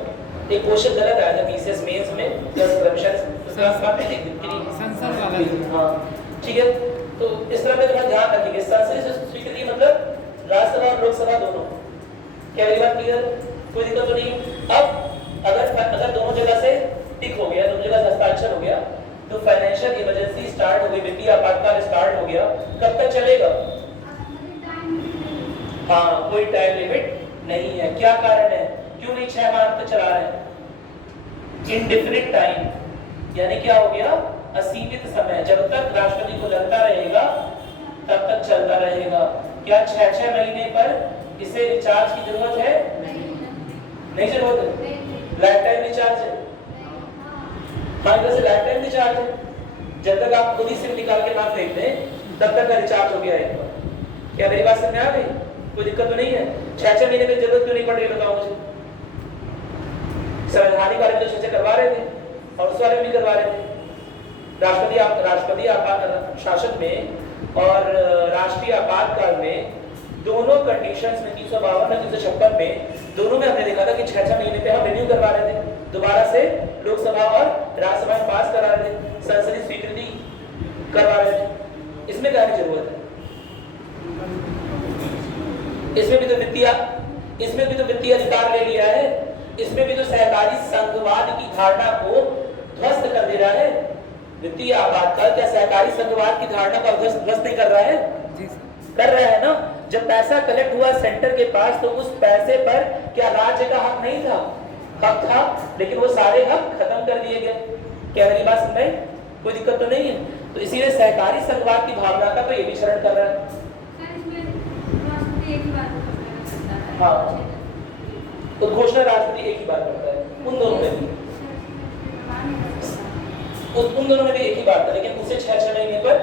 एक क्वेश्चन गलत आया था पीसीएस मेंस में प्लस करप्शन संसद वाला। हां ठीक है, तो इस तरह पे थोड़ा ध्यान रखिए। संसदीय स्वीकृति मतलब राज्यसभा और लोकसभा दोनों। क्या मेरी बात क्लियर? कोई दिक्कत तो नहीं? अब अगर दोनों जगह से टिक हो गया, दोनों जगह से हस्ताक्षर हो गया तो फाइनेंशियल इमरजेंसी स्टार्ट हो गई, वित्तीय आपातकाल स्टार्ट हो गया। कब तक चलेगा? हाँ, कोई टाइम लिमिट नहीं है। क्या कारण है? क्यों नहीं 6 माह तक चला रहे हैं? इंडेफिनिट टाइम यानी क्या हो गया? असीमित समय। जब तक राष्ट्रपति को लगता रहेगा तब तक चलता रहेगा। क्या 6-6 महीने पर इसे रिचार्ज की जरूरत है? नहीं जरूरत है। लाइफ टाइम रिचार्ज है। हाँ, इधर से लाइफ टाइम रिचार्ज है। जब तक आप खुद ही सिम निकाल के ना फेंक दें तब तक का रिचार्ज हो गया एक बार। क्या मेरी बात समझ में आ गई? कोई दिक्कत तो नहीं है? 6-6 महीने में जरूरत क्यों नहीं पड़ रही बताओ मुझे? संवैधानिक वाले में तो 6 करवा रहे थे और उस वाले में भी करवा रहे थे। राष्ट्रपति आपात शासन में और राष्ट्रीय आपातकाल में दोनों कंडीशंस में 352 और 356 में दोनों में हमने देखा था कि 6-6 महीने पे हम रिन्यू करवा रहे थे, दोबारा से लोकसभा और राज्यसभा में पास करा रहे थे, संसदीय स्वीकृति करवा रहे थे। इसमें क्या जरूरत है? इसमें भी तो वित्तीय अधिकार ले लिया है। इसमें भी तो सहकारी संघवाद की धारणा को ध्वस्त कर दे रहा है। वित्तीय आपातकाल क्या सहकारी संघवाद की धारणा को ध्वस्त नहीं कर रहा है? कर रहा है ना। जब पैसा कलेक्ट हुआ सेंटर के पास तो उस पैसे पर क्या राज्य का हक नहीं था? हक था, लेकिन वो सारे हक खत्म कर दिए गए। क्या मेरी बात समझ में? कोई दिक्कत तो नहीं है? तो इसीलिए सहकारी संघवाद की भावना का तो ये भी शरण कर रहा है। हाँ, उद्घोषणा राष्ट्रपति एक ही बार करता है। उन दोनों में भी एक ही बात था, लेकिन उसे 6-6 महीने पर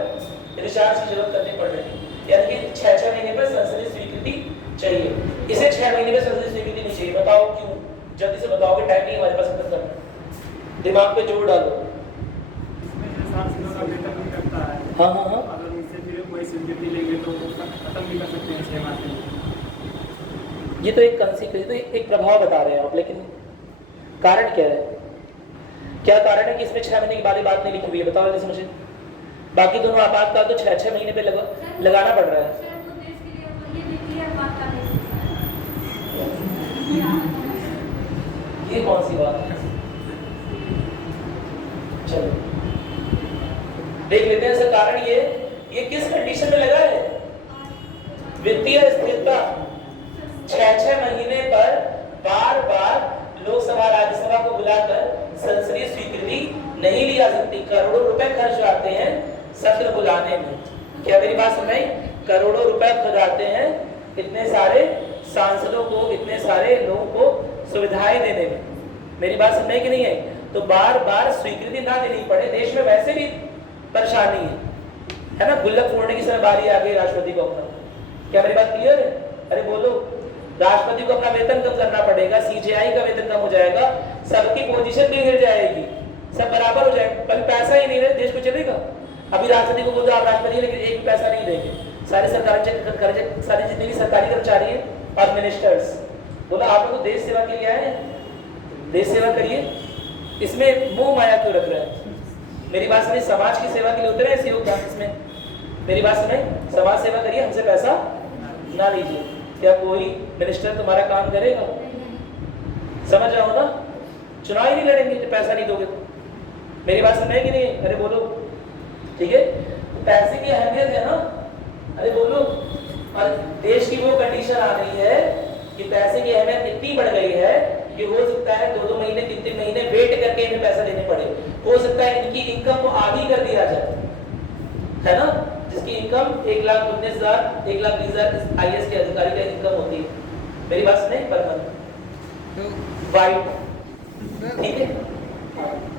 रिचार्ज की जरूरत करनी पड़ रही है। यानी कि 6-6 महीने पर संसदीय स्वीकृति चाहिए। इसे 6 महीने में संसदीय स्वीकृति नहीं चाहिए। बताओ क्यों? जल्दी से बताओगे, टाइम नहीं हमारे पास खत्म करना। दिमाग पे जोर डालो। हाँ हाँ हाँ, अगर उनसे फिर कोई स्वीकृति लेंगे तो खत्म भी कर सकते हैं 6 माह में। ये तो एक कंसीक्वेंस, तो एक प्रभाव बता रहे हैं आप, लेकिन कारण क्या है? क्या कारण है कि इसमें 6 महीने की वाली बात नहीं लिखी हुई है? बताओ जैसे मुझे। बाकी दोनों आपातकाल तो 6-6 महीने पे लगाना पड़ रहा है। ये कौन सी बात है? चलो देख लेते हैं इसका कारण। ये किस कंडीशन में लगा है? वित्तीय स्थिरता। 6-6 महीने पर बार बार लोकसभा राज्यसभा को बुलाकर संसदीय स्वीकृति नहीं ली जा सकती। करोड़ों रुपए खर्च आते हैं सत्र बुलाने में। क्या मेरी बात समझ? करोड़ों रुपए खर्च आते हैं इतने सारे सांसदों को, इतने सारे लोगों को सुविधाएं देने में। मेरी बात समझ कि नहीं है? तो बार बार स्वीकृति ना देनी पड़े। देश में वैसे भी परेशानी है ना? गुल्लक फोड़ने की समय बारी आ गई राष्ट्रपति को अपना। क्या मेरी बात क्लियर है? अरे बोलो। राष्ट्रपति को अपना वेतन कम करना पड़ेगा, सीजेआई का वेतन कम हो जाएगा, सबकी पोजीशन भी गिर जाएगी, सब बराबर हो जाएगा। पर पैसा ही नहीं है, देश को चलेगा? अभी राष्ट्रपति को बोलते आप राष्ट्रपति, लेकिन एक भी पैसा नहीं देंगे। सारे सारी जितनी भी सरकारी कर्मचारी है और मिनिस्टर्स, बोला आप लोग देश सेवा के लिए आए, देश सेवा करिए। इसमें मोह माया क्यों रख रहे हैं? मेरी बात सुनिए, समाज की सेवा के लिए उतरे ऐसे योगदान इसमें। मेरी बात सुनिए, समाज सेवा करिए, हमसे पैसा ना लीजिए। क्या कोई मिनिस्टर तुम्हारा काम करेगा? समझ रहा हो ना? चुनाव ही नहीं लड़ेंगे जब पैसा नहीं दोगे तो। मेरी बात समझ कि नहीं? अरे बोलो, ठीक है। तो पैसे की अहमियत है ना, अरे बोलो। और देश की वो कंडीशन आ गई है कि पैसे की अहमियत इतनी बढ़ गई है कि हो सकता है 2-2 महीने 3-3 महीने वेट करके इन्हें पैसा देने पड़े। हो सकता है इनकी इनकम को आधी कर दिया जाए, है ना। जिसकी इनकम 1,19,000 1,20,000 आईएएस के अधिकारी का इनकम होती है। मेरी बात सुने पर तो वाइट, ठीक है।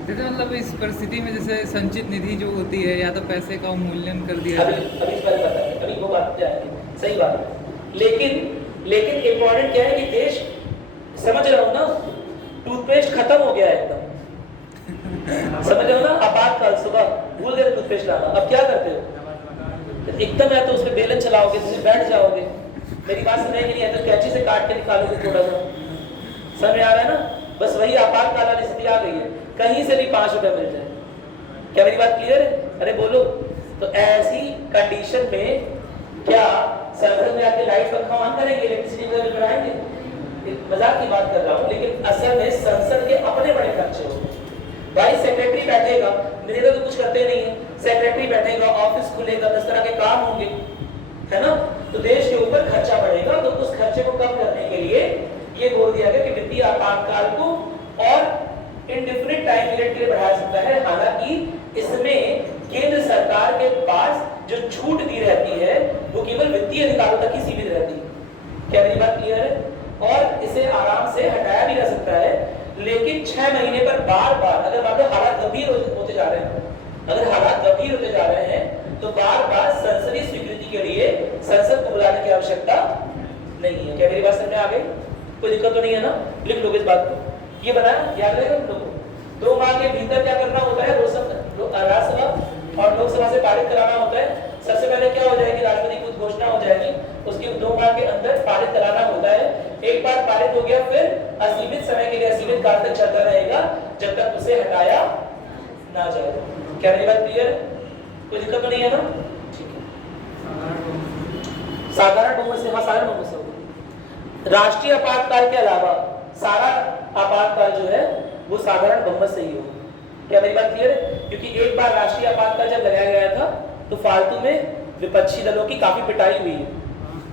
जैसे मतलब इस परिस्थिति में जैसे संचित निधि जो होती है या तो पैसे का अवमूल्यन कर दिया अभी अभी इस बारे में बताएंगे, अभी वो बात जाएगी, सही बात है। लेकिन इम्पोर्टेंट क्या है कि देश, समझ रहा हूँ ना, टूथपेस्ट खत्म हो गया है एकदम। समझ रहे हो ना, आपातकाल सुबह भूल गए टूथपेस्ट लाना, अब क्या करते हो? एकदम या तो उसमें बेलन चलाओगे, तो बैठ जाओगे। मेरी बात सुनेगी नहीं है तो कैंची से काट के निकालोगे थोड़ा सा। समझ में आ रहा है ना? बस वही आपातकाल वाली स्थिति आ गई है, कहीं से भी 5 रुपए मिल जाए। क्या मेरी बात क्लियर है? अरे बोलो। तो ऐसी कंडीशन में क्या संसद में आके लाइट पंखा ऑन करेंगे, इलेक्ट्रिसिटी बिल बढ़ाएंगे? मजाक की बात कर रहा हूँ, लेकिन असल में संसद के अपने बड़े खर्चे होंगे। भाई सेक्रेटरी बैठेगा, मेरे तो कुछ करते नहीं है, सेक्रेटरी बैठेगा, ऑफिस खुलेगा, 10 तरह के काम होंगे, है ना। तो देश के ऊपर खर्चा बढ़ेगा, तो उस खर्चे को कम करने के लिए ये बोल दिया गया कि वित्तीय आपातकाल को और इंडेफिनिट टाइम पीरियड के लिए बढ़ाया सकता है। हालांकि इसमें केंद्र सरकार के पास जो छूट दी रहती है वो केवल वित्तीय अधिकारों तक ही सीमित रहती है। क्या मेरी बात क्लियर है? और इसे आराम से हटाया भी जा सकता है, लेकिन 6 महीने पर बार बार अगर मान लो हालात गंभीर होते जा रहे हैं, अगर हालात गंभीर होते जा रहे हैं तो बार बार संसदीय स्वीकृति के लिए संसद को बुलाने की आवश्यकता नहीं है। क्या मेरी बात समझ में आ गई? कोई दिक्कत तो नहीं है ना? लिख लोगे इस बात को, ये बनाया, याद रहेगा तुम लोगों को। 2 माह के भीतर क्या करना होता है? राज्यसभा और लोकसभा से पारित कराना होता है। सबसे पहले क्या हो जाएगी? राष्ट्रपति की घोषणा हो जाएगी, उसके 2 माह के अंदर पारित कराना होता है। एक बार पारित हो गया फिर असीमित समय के लिए, असीमित काल तक चलता रहेगा जब तक उसे हटाया ना जाए। क्या मेरी बात क्लियर है? कोई दिक्कत तो नहीं है ना? ठीक है। साधारण बहुमत से, हाँ साधारण बहुमत से होगा। राष्ट्रीय आपातकाल के अलावा सारा आपातकाल जो है वो साधारण बहुमत से ही होगा। क्या मेरी बात क्लियर है? क्योंकि एक बार राष्ट्रीय आपातकाल जब लगाया गया था तो फालतू में विपक्षी दलों की काफी पिटाई हुई है,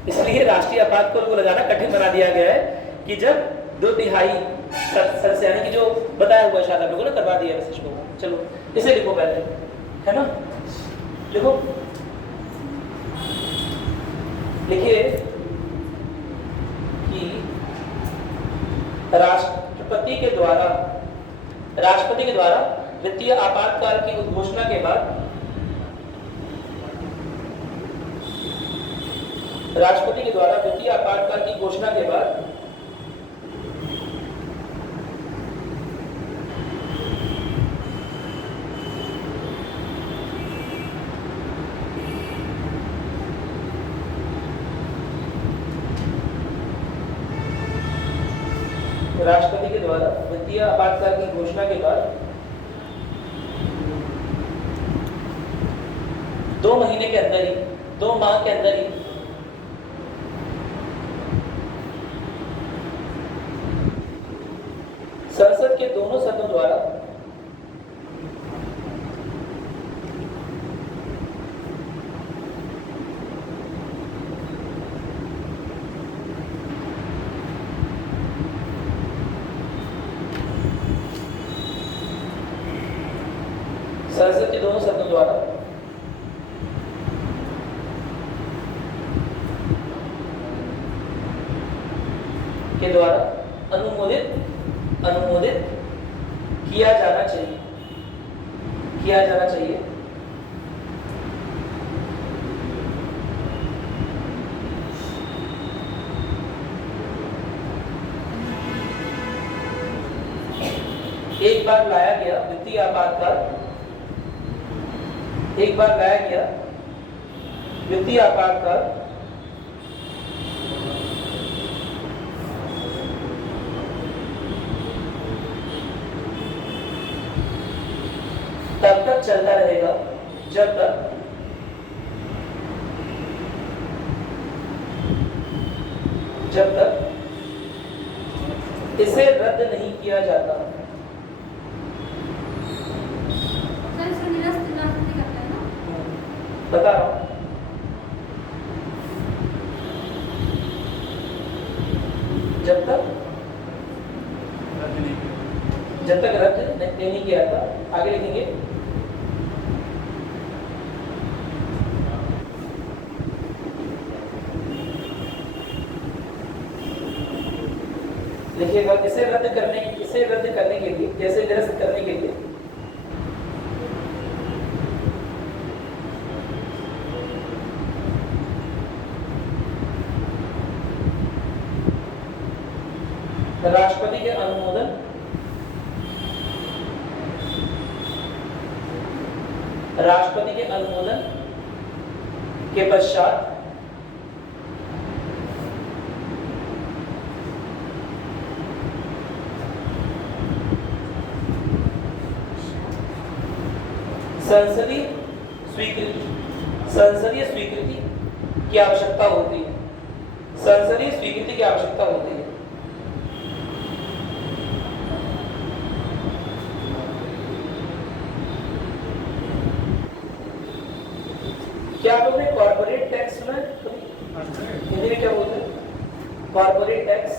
इसलिए राष्ट्रीय आपातकाल को लगाना कठिन बना दिया गया है कि जब 2/3 सदस्य, यानी कि जो बताया हुआ शायद आप लोगों ने करवा दिया मैसेज को। चलो इसे लिखो पहले, है ना? लिखो, लिखिए कि राष्ट्रपति के द्वारा वित्तीय आपातकाल की उद्घोषणा के बाद राष्ट्रपति के द्वारा वित्तीय आपातकाल की घोषणा के बाद राष्ट्रपति के द्वारा वित्तीय आपातकाल की घोषणा के बाद 2 महीने के अंदर ही, 2 माह के अंदर ही संसद के दोनों सदनों द्वारा के द्वारा अनुमोदित किया जाना चाहिए। एक बार लाया गया वित्तीय आपातकाल, तब तक चलता रहेगा जब तक इसे रद्द नहीं किया जाता। बता रहा हूँ। जब तक रद्द नहीं किया था, आगे लिखेंगे लिखिएगा इसे रद्द करने के लिए, जैसे निरस्त करने के लिए राष्ट्रपति के अनुमोदन के पश्चात संसदीय स्वीकृति की आवश्यकता होती है। क्या आप लोगों ने कॉर्पोरेट टैक्स सुना है? हिंदी में क्या बोलते हैं? कॉर्पोरेट टैक्स,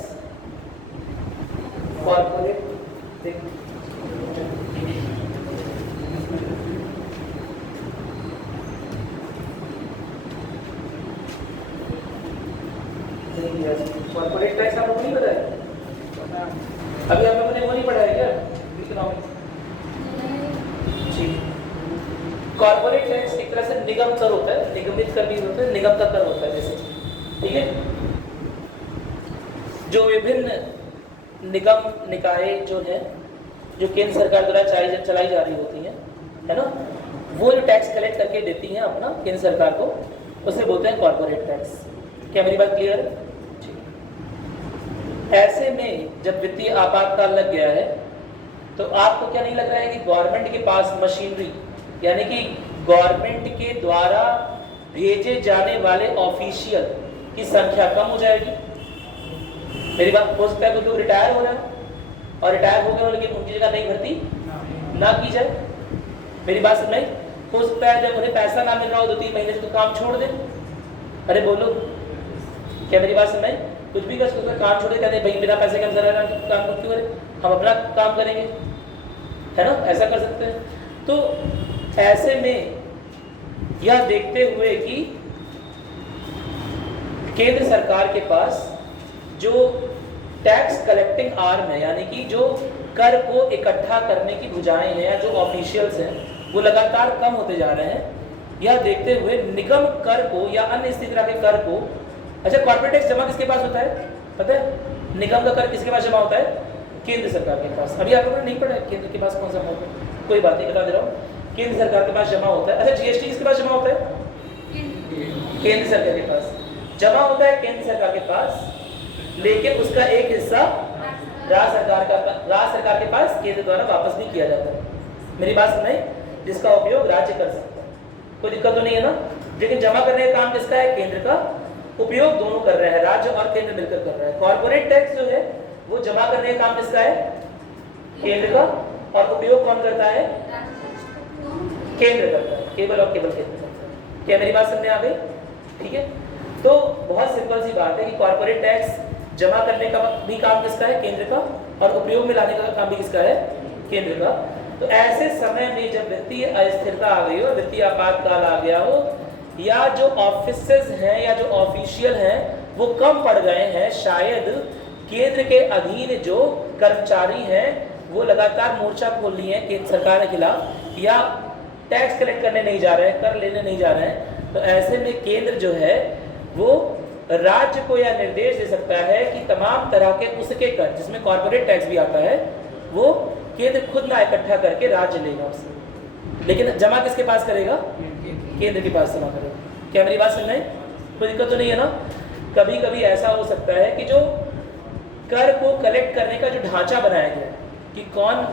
कॉर्पोरेट टैक्स आप लोगों को नहीं पता है? अभी आप लोगों ने वो नहीं पढ़ा है क्या इकोनॉमिक्स? ठीक। कॉर्पोरेट टैक्स एक तरह से निगम कर होता है, निगमित कर भी होता है, निगम का कर होता है जैसे, ठीक है। जो विभिन्न निगम निकाय जो है, जो केंद्र सरकार द्वारा चलाई जा रही होती है ना, वो जो टैक्स कलेक्ट करके देती हैं अपना केंद्र सरकार को, उसे बोलते हैं कॉर्पोरेट टैक्स। क्या मेरी बात क्लियर है? ऐसे में जब वित्तीय आपातकाल लग गया है तो आपको क्या नहीं लग रहा है कि गवर्नमेंट के पास मशीनरी, यानी कि गवर्नमेंट के द्वारा भेजे जाने वाले ऑफिशियल की संख्या कम हो जाएगी? मेरी बात हो सकता है क्योंकि वो रिटायर हो रहे हो और रिटायर हो गए लेकिन उनकी जगह नई भर्ती ना की जाए। मेरी बात समझ? हो सकता है जब उन्हें पैसा ना मिल रहा हो 2-3 महीने से तो काम छोड़ दे। अरे बोलो, क्या मेरी बात समझ? कुछ भी कर सकते, काम छोड़े, कहते भाई बिना पैसे के हम जरा काम क्यों करें, हम अपना काम करेंगे, है ना, ऐसा कर सकते हैं। तो ऐसे में यह देखते हुए कि केंद्र सरकार के पास जो टैक्स कलेक्टिंग आर्म है, यानी कि जो कर को इकट्ठा करने की भुजाएं हैं या जो ऑफिशियल्स हैं, वो लगातार कम होते जा रहे हैं। यह देखते हुए निगम कर को या अन्य इसी तरह के कर को, अच्छा कॉर्पोरेट टैक्स जमा किसके पास होता है पता है? निगम का कर किसके पास जमा होता है? केंद्र सरकार के पास। अभी आप लोगों ने नहीं पढ़ा है केंद्र के पास कौन सा होता है? कोई बात नहीं, बता दे रहा हूँ, केंद्र सरकार के पास जमा होता है। अच्छा जीएसटी किसके पास जमा होता है? केंद्र सरकार के पास जमा होता है, केंद्र सरकार के पास, लेकिन उसका एक हिस्सा राज्य सरकार के पास केंद्र द्वारा वापस भी किया जाता है। मेरी बात सुनाई? जिसका उपयोग राज्य कर सकता है, कोई दिक्कत तो नहीं है ना। लेकिन जमा करने का काम किसका है? केंद्र का। उपयोग दोनों कर रहे हैं, राज्य और केंद्र मिलकर कर रहे हैं। कॉर्पोरेट टैक्स जो है वो जमा करने का काम किसका है? केंद्र का। और उपयोग कौन करता है? केंद्र करता है, केवल और केवल केंद्र करता है। क्या मेरी बात समझ में आ गई? ठीक है, तो बहुत सिंपल सी बात है कि कॉर्पोरेट टैक्स जमा करने का भी काम किसका है? केंद्र का। और उपयोग में लाने का काम भी किसका है? केंद्र का। तो ऐसे समय में जब वित्तीय अस्थिरता आ गई हो, वित्तीय आपातकाल आ गया हो, या जो ऑफिसेज हैं या जो ऑफिशियल हैं वो कम पड़ गए हैं, शायद केंद्र के अधीन जो कर्मचारी हैं वो लगातार मोर्चा खोल लिए हैं केंद्र सरकार के खिलाफ, या टैक्स कलेक्ट करने नहीं जा रहे हैं, कर लेने नहीं जा रहे हैं, तो ऐसे में केंद्र जो है वो राज्य को यह निर्देश दे सकता है कि तमाम तरह के उसके कर, जिसमें कॉर्पोरेट टैक्स भी आता है, वो केंद्र खुद ना इकट्ठा करके राज्य लेगा उससे, लेकिन जमा किसके पास करेगा? केंद्र के पास जमा करेगा। क्या मेरी बात समझ में? कोई दिक्कत तो नहीं है ना। कभी कभी ऐसा हो सकता है कि जो कर को कलेक्ट करने का जो ढांचा बनाया गया है कि कौन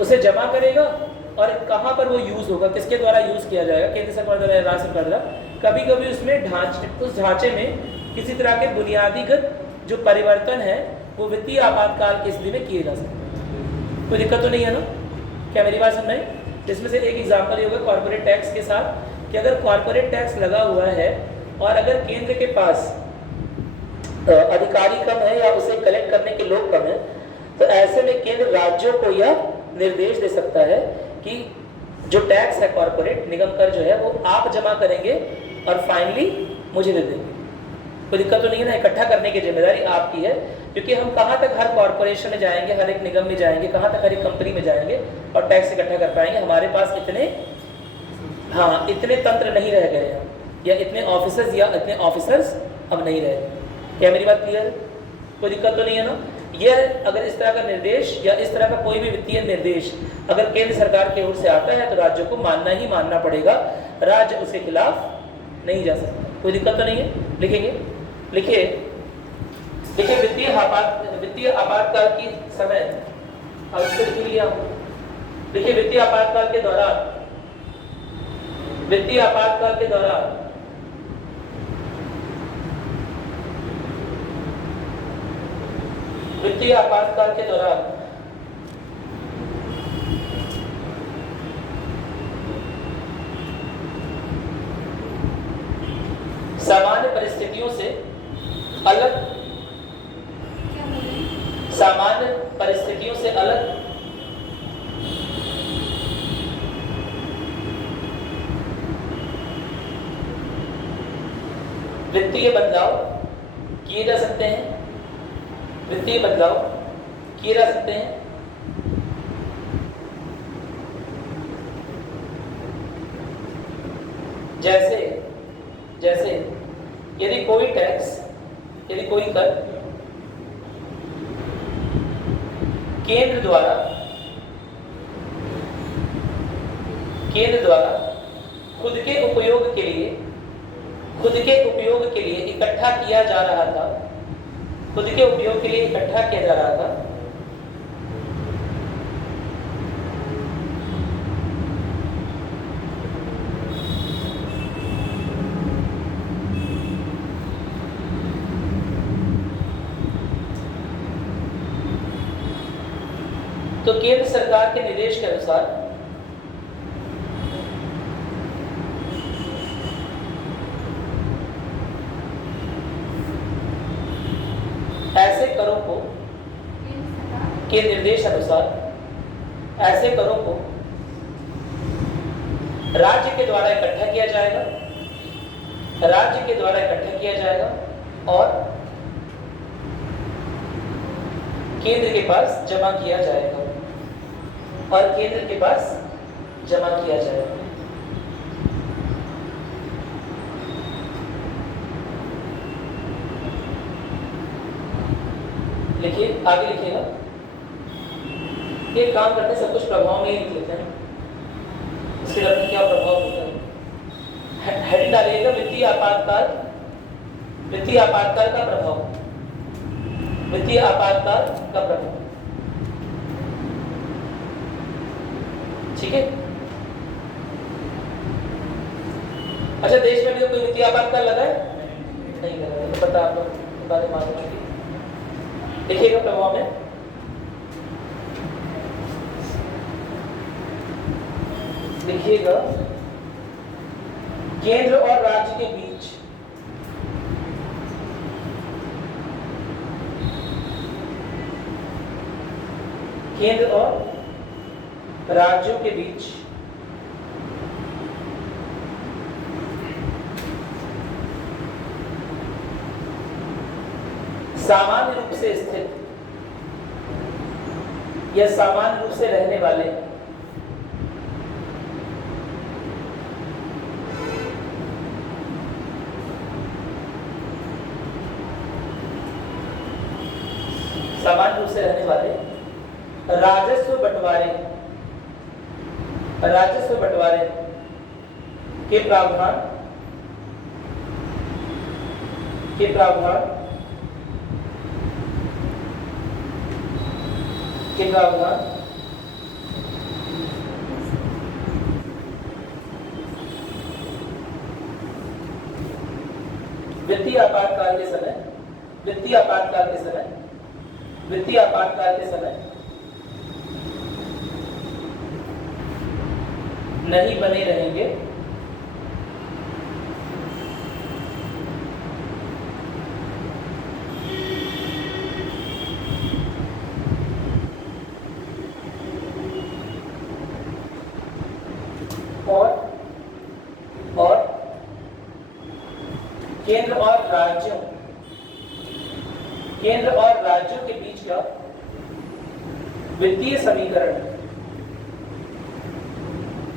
उसे जमा करेगा और कहाँ पर वो यूज होगा, किसके द्वारा यूज किया जाएगा, केंद्र सरकार द्वारा, राज्य सरकार द्वारा, कभी कभी उसमें उस ढांचे में किसी तरह के बुनियादीगत जो परिवर्तन है वो वित्तीय आपातकाल की स्थिति में किए जा सकते हैं। कोई दिक्कत तो नहीं है ना। क्या मेरी बात समझ में? जिसमें से एक एग्जाम्पल ये होगा कॉर्पोरेट टैक्स के साथ कि अगर कॉर्पोरेट टैक्स लगा हुआ है और अगर केंद्र के पास अधिकारी कम है या उसे कलेक्ट करने के लोग कम है, तो ऐसे में केंद्र राज्यों को यह निर्देश दे सकता है कि जो टैक्स है कॉर्पोरेट निगम कर जो है वो आप जमा करेंगे और फाइनली मुझे दे देंगे। कोई दिक्कत तो नहीं है ना, इकट्ठा करने की जिम्मेदारी आपकी है, क्योंकि हम कहाँ तक हर कॉर्पोरेशन में जाएंगे, हर एक निगम में जाएंगे, कहाँ तक हर एक कंपनी में जाएंगे और टैक्स इकट्ठा कर पाएंगे। हमारे पास इतने तंत्र नहीं रह गए हैं, या इतने ऑफिसर्स या इतने ऑफिसर्स अब नहीं रहे। क्या मेरी बात क्लियर है? कोई दिक्कत तो नहीं है ना? यह अगर इस तरह का निर्देश या इस तरह का कोई भी वित्तीय निर्देश अगर केंद्र सरकार की ओर से आता है तो राज्यों को मानना ही मानना पड़ेगा, राज्य उसके खिलाफ नहीं जा सकता। कोई दिक्कत तो नहीं है? लिखेंगे, लिखिए वित्तीय आपातकाल की समय, अब इसको लिख लिया। देखिए वित्तीय आपातकाल के दौरान वित्तीय आपातकाल के दौरान सामान्य परिस्थितियों से अलग वित्तीय बदलाव किए जा सकते हैं। जैसे यदि कोई कर केंद्र द्वारा खुद के उपयोग के लिए इकट्ठा किया जा रहा था, तो केंद्र सरकार के निर्देश के अनुसार ऐसे करों को के निर्देश अनुसार ऐसे करों को राज्य के द्वारा इकट्ठा किया जाएगा और केंद्र के पास जमा किया जाएगा। लिखिए, आगे लिखिएगा। एक काम करते हैं, सब कुछ प्रभाव में ही लिख लेते हैं, इसके बाद क्या प्रभाव होता है। हेडिंग डालिएगा वित्तीय आपातकाल का प्रभाव। ठीक है। अच्छा, देश में भी कोई वित्तीय आपातकाल लगा है? नहीं लगा है, तो पता आप लोग बारे मालूम है। देखिएगा प्रभाव में लिखिएगा केंद्र और राज्य के बीच राज्यों के बीच सामान्य रूप से स्थित या सामान्य रूप से रहने वाले राजस्व बंटवारे के प्रावधान वित्तीय आपातकाल के समय नहीं बने रहेंगे राज्यों के बीच का वित्तीय समीकरण,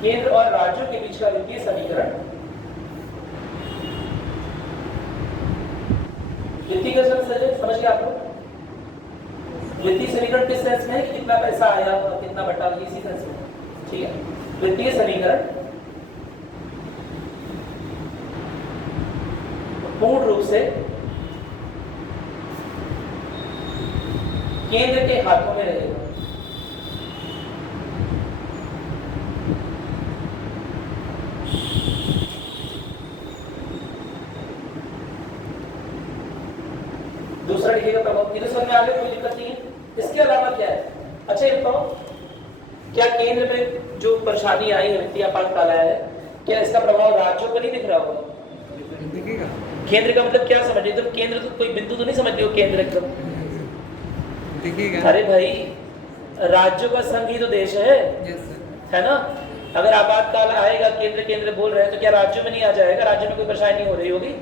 केंद्र और राज्यों के बीच का वित्तीय समीकरण, वित्तीय का समझ गए आप लोग? वित्तीय समीकरण किस सेंस में है कि कितना पैसा आया और कितना बटा, इसी सेंस में, ठीक है। वित्तीय समीकरण पूर्ण रूप से केंद्र के हाथों में रहेगा। दूसरा लिखिएगा प्रभाव, ये तो समझ में आ गया, कोई दिक्कत नहीं है। इसके अलावा क्या है? अच्छा ये बताओ, क्या केंद्र पे जो परेशानी आई है, वित्तीय आपातकाल आया है, क्या इसका प्रभाव राज्यों पर नहीं दिख रहा होगा? दिखेगा। केंद्र का मतलब क्या समझ रहे हो? केंद्र तो कोई बिंदु तो नहीं समझ रहे हो केंद्र एकदम? दिखेगा। अरे भाई, राज्यों का संघ ही तो देश है, यस सर। है ना? अगर आपातकाल आएगा, केंद्र केंद्र बोल रहे हैं, तो क्या राज्यों में नहीं आ जाएगा? राज्यों में कोई परेशानी नहीं हो रही होगी?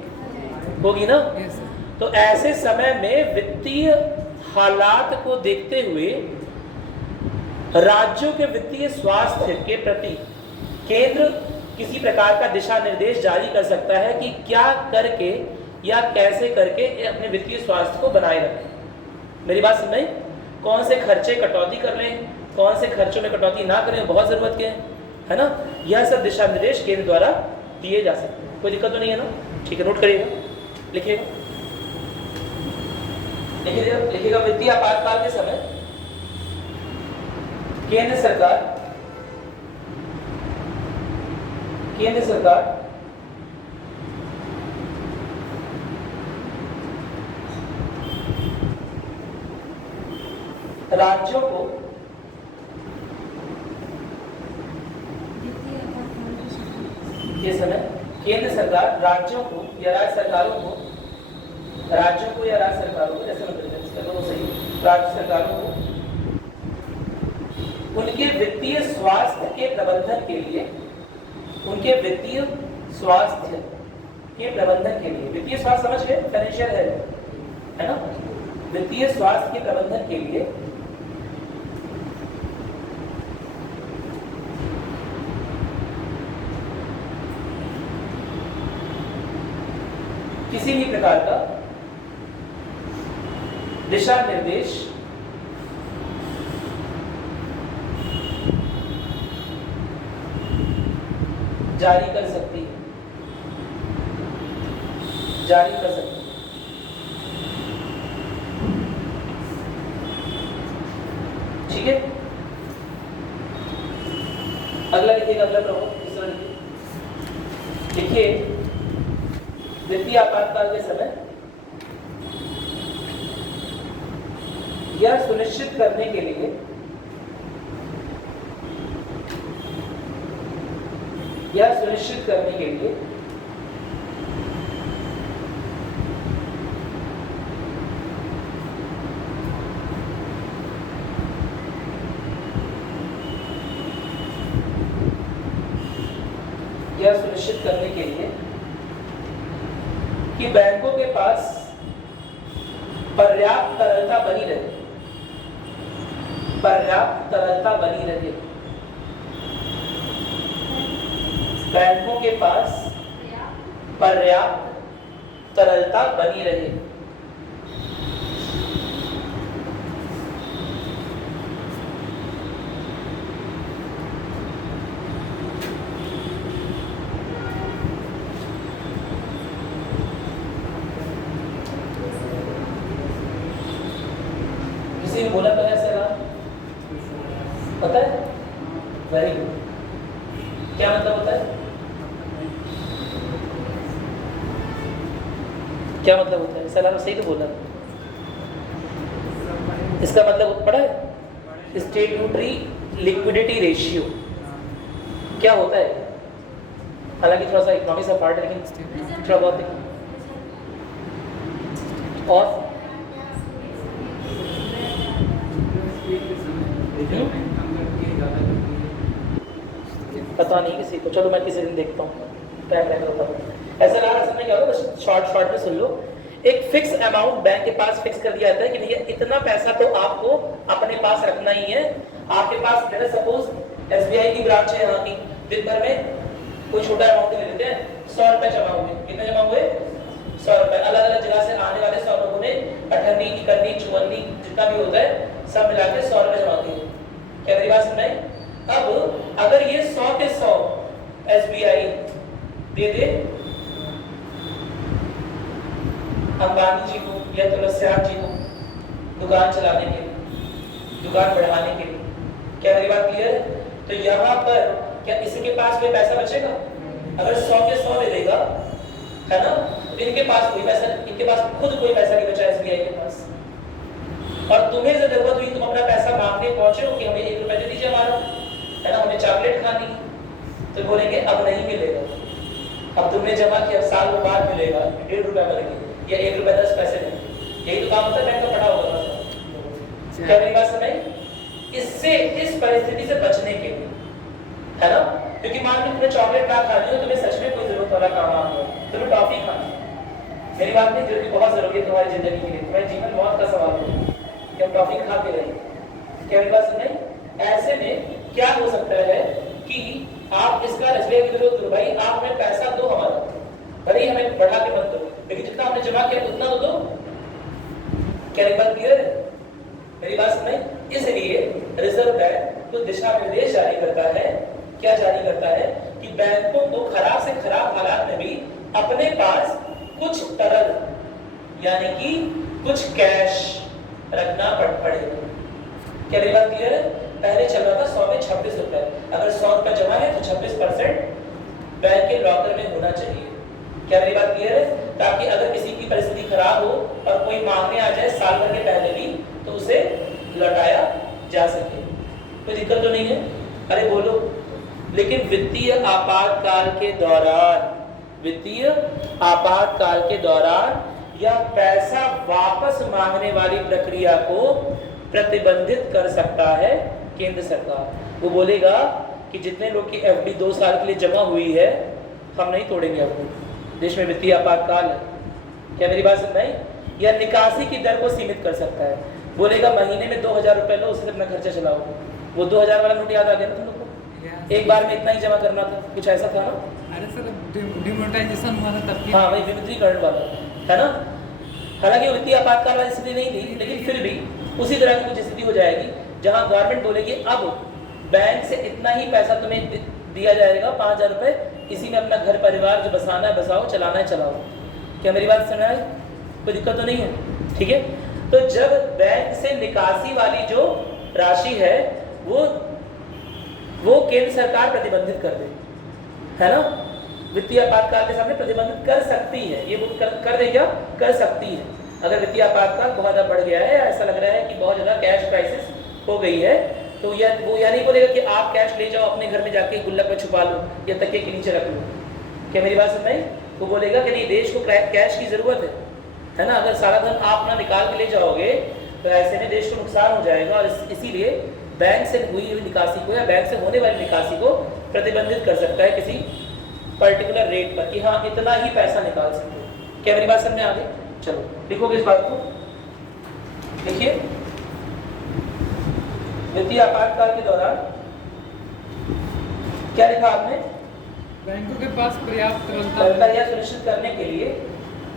होगी ना? Yes sir. तो ऐसे समय में वित्तीय हालात को देखते हुए राज्यों के वित्तीय स्वास्थ्य के प्रति केंद्र किसी प्रकार का दिशा निर्देश जारी कर सकता है कि क्या करके या कैसे करके अपने वित्तीय स्वास्थ्य को बनाए रखें। मेरी बात समझ में? कौन से खर्चे कटौती कर लें, कौन से खर्चों में कटौती ना करें, बहुत ज़रूरत के हैं, है ना? यह सब दिशा निर्देश केंद्र द्वारा दिए जा सकते हैं। कोई दिक्कत तो नहीं है ना? ठीक है, नोट करिएगा, लिखिएगा। लिखिएगा वित्तीय आपातकाल के समय केंद्र सरकार राज्यों को ये समय केंद्र सरकार राज्यों को या राज्य सरकारों को ऐसे मतलब दोनों सही, राज्य सरकारों को उनके वित्तीय स्वास्थ्य के प्रबंधन के लिए, वित्तीय स्वास्थ्य समझ गए? फाइनेंशियल है ना? वित्तीय स्वास्थ्य के प्रबंधन के लिए किसी भी प्रकार का दिशा निर्देश जारी कर सकती है। ठीक है, अगला लिखिएगा, अगला प्रभाव तीसरा लिखिए। वित्तीय आपातकाल के समय यह सुनिश्चित करने के लिए कि बैंकों के पास पर्याप्त तरलता बनी रहे। बैंकों के पास पर्याप्त तरलता बनी रहे। किसी ने बोला तो ऐसे रहा, पता है? Very good. क्या मतलब होता है? क्या मतलब होता है? सलाम सही तो बोला। इसका मतलब पढ़ा है? स्टैट्यूटरी लिक्विडिटी रेशियो क्या होता है? हालांकि थोड़ा सा इकोनॉमिक्स का पार्ट है, लेकिन थोड़ा बहुत और पता नहीं किसी को। चलो मैं किसी दिन देखता हूँ, टाइम रहेगा। SLR असल में क्या होगा, बस शॉर्ट में सुन लो। एक फिक्स अमाउंट बैंक के पास फिक्स कर दिया जाता है कि भैया इतना पैसा तो आपको अपने पास रखना ही है। आपके पास मेरे सपोज SBI की ब्रांच है यहाँ की, दिन भर में कोई छोटा अमाउंट ले लेते हैं, 100 रुपए जमा हुए। कितने जमा हुए? 100 रुपए। अलग अलग जगह से आने वाले 100 लोगों ने 18वीं, 21वीं, 54वीं जितना भी होता है सब मिला के 100 रुपए जमा किए। क्या मेरी बात सुन रहे हैं? अब अगर ये 100 के 100 SBI दे दे अंबानी जी को या तुलसियान जी को दुकान चलाने के लिए, दुकान बढ़ाने के लिए, क्या मेरी बात क्लियर है? तो यहाँ पर क्या इसके पास कोई पैसा बचेगा? अगर 100 के 100 दे देगा, है ना, तो इनके पास कोई पैसा, इनके पास खुद कोई पैसा नहीं बचा SBI के पास। और तुम्हें जरूरत हुई, तुम अपना पैसा मांगने पहुंचे हो कि हमें 1 रुपया दे दीजिए हमारा, है ना, हमें चॉकलेट खानी, तो बोलेंगे अब नहीं मिलेगा, अब तुमने जमा किया साल बाद मिलेगा, 1.5 रुपया बनेगा या 1 रुपया 10 पैसे नहीं। यही तो काम होता है बैंक का पड़ा होगा। क्या मेरी बात समझ? इससे, इस परिस्थिति से बचने के लिए, है ना, क्योंकि मान लो तुम्हें चॉकलेट ना खानी हो, तुम्हें सच में कोई जरूरत वाला काम आ गया, तुम्हें टॉफी खानी, मेरी बात नहीं, जरूरी बहुत जरूरी है तुम्हारी जिंदगी के लिए, तुम्हारे जीवन मौत का सवाल है कि हम टॉफी खाते रहे। क्या मेरी बात समझ? ऐसे में क्या हो सकता है कि आप इसका SBI की जरूरत हो, भाई आप हमें पैसा दो हमारा, भले ही हमें बढ़ा के मत दो, लेकिन जितना हमने जमा किया उतना तो दो। क्या मेरी बात क्लियर है? मेरी बात समझ? इसलिए रिजर्व बैंक तो दिशा निर्देश जारी करता है। क्या जारी करता है? कि बैंकों को खराब से खराब हालात में भी अपने पास कुछ तरल यानी कि कुछ कैश रखना पड़ेगा। क्या मेरी बात क्लियर है? पहले चल रहा था 100 में 26 रुपए, अगर 100 रुपए जमा है तो 26% बैंक के लॉकर में होना चाहिए। क्या मेरी बात क्लियर है? ताकि अगर किसी की परिस्थिति खराब हो और कोई मांगने आ जाए साल भर के पहले भी, तो उसे लौटाया जा सके। कोई दिक्कत तो नहीं है? अरे बोलो। लेकिन वित्तीय आपातकाल के दौरान, वित्तीय आपातकाल के दौरान यह पैसा वापस मांगने वाली प्रक्रिया को प्रतिबंधित कर सकता है केंद्र सरकार। वो बोलेगा कि जितने लोग की FD 2 साल के लिए जमा हुई है हम नहीं तोड़ेंगे आपको, देश में वित्तीय आपातकाल है। क्या मेरी बात सुन रही? या निकासी की दर को सीमित कर सकता है, बोलेगा महीने में 2000 रुपए लो, उससे अपना खर्चा चलाओ। वो 2000 वाला नोट याद आ गया ना तुम लोग को? एक बार में इतना ही जमा करना था, कुछ ऐसा था ना? अरे सर डिमोनेटाइजेशन हुआ था तब की। हाँ वही विमुद्रीकरण वाला, है ना? हालांकि वित्तीय आपातकाल वाली स्थिति नहीं थी, लेकिन फिर भी उसी तरह की कुछ स्थिति हो जाएगी जहां गवर्नमेंट बोलेगी अब बैंक से इतना ही पैसा तुम्हें दिया जाएगा, 5000 रुपए, इसी में अपना घर परिवार जो बसाना है बसाओ, चलाना है चलाओ। क्या मेरी बात सुना है? कोई दिक्कत तो नहीं है? ठीक है। तो जब बैंक से निकासी वाली जो राशि है वो केंद्र सरकार प्रतिबंधित कर दे, है ना, वित्तीय आपातकाल के सामने प्रतिबंधित कर सकती है। ये कर दे क्या? कर सकती है। अगर वित्तीय आपातकाल बहुत ज़्यादा बढ़ गया है, ऐसा लग रहा है कि बहुत ज़्यादा कैश क्राइसिस हो गई है, तो वो यह नहीं बोलेगा कि आप कैश ले जाओ अपने घर में जाके गुल्लक में छुपा लो या तकिए के नीचे रख लो। क्या मेरी बात सुन रही? वो बोलेगा कि नहीं, देश को कैश की ज़रूरत है ना, अगर सारा धन आप ना निकाल के ले जाओगे तो ऐसे में देश को नुकसान हो जाएगा। और इसीलिए बैंक से हुई निकासी को या बैंक से होने वाली निकासी को प्रतिबंधित कर सकता है किसी पर्टिकुलर रेट पर, कि हाँ इतना ही पैसा निकाल सकते हो। क्या मेरी बात समझ में आ गई? चलो लिखोगे इस बात को, देखिए वित्तीय आपातकाल के दौरान क्या लिखा आपने? बैंकों के पास पर्याप्त तरलता यह सुनिश्चित करने के लिए,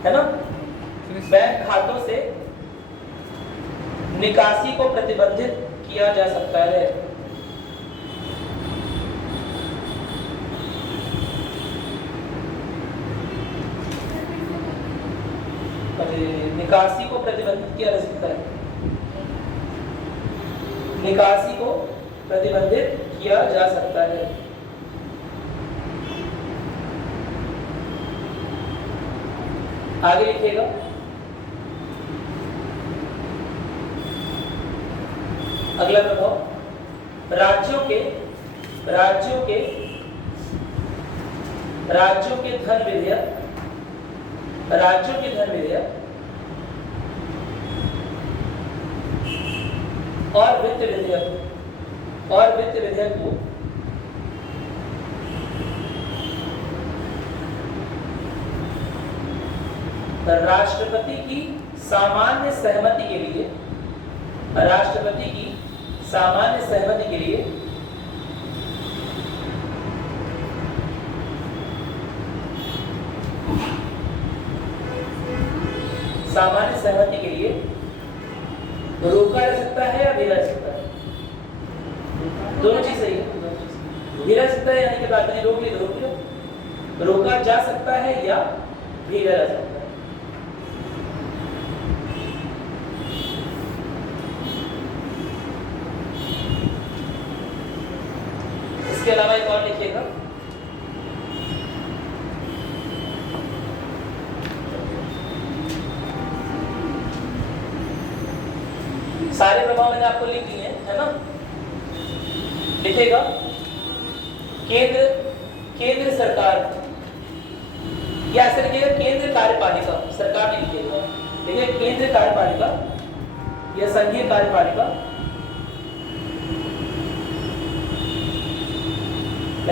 है ना, बैंक खातों से निकासी को प्रतिबंधित किया जा सकता है। निकासी को प्रतिबंधित किया जा सकता है, निकासी को प्रतिबंधित किया जा सकता है। आगे लिखिएगा, अगला प्रभाव राज्यों के धन विधेयक, राज्यों के धन विधेयक और वित्त विधेयक को राष्ट्रपति की सामान्य सहमति के लिए, राष्ट्रपति की सामान्य सहमति के लिए सामान्य सहमति के लिए रोका जा सकता है या भेजा जा सकता है? दोनों चीज सही है। भेजा जा सकता है यानी कि बात नहीं, रोक ली तो रोक लो। रोका जा सकता है या भेजा जा सकता है। इसके अलावा एक और लिखिएगा, सारे प्रभाव मैंने आपको लिख दिए हैं, है ना? लिखेगा केंद्र सरकार, या ऐसे लिखिएगा केंद्र कार्यपालिका, सरकार नहीं लिखिएगा, देखिए केंद्र कार्यपालिका या संघीय कार्यपालिका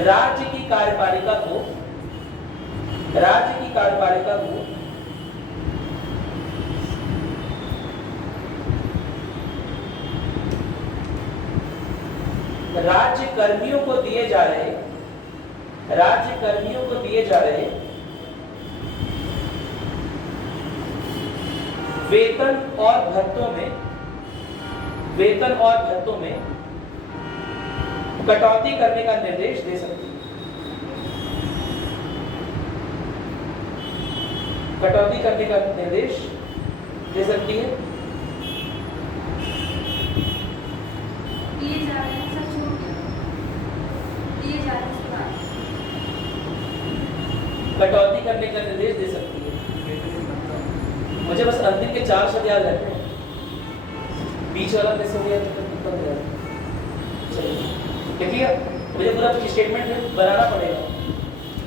राज्य की कार्यपालिका को राज्य कर्मियों को दिए जा रहे वेतन और भत्तों में कटौती करने का निर्देश दे सकती है। कटौती करने का निर्देश दे सकती है। कटौती करने का निर्देश दे सकती है। मुझे बस अंतिम के 4 शब्द याद रहते हैं, बीच वाला कैसे हो गया तो चलिए ठीक है। मुझे पूरा स्टेटमेंट बनाना पड़ेगा,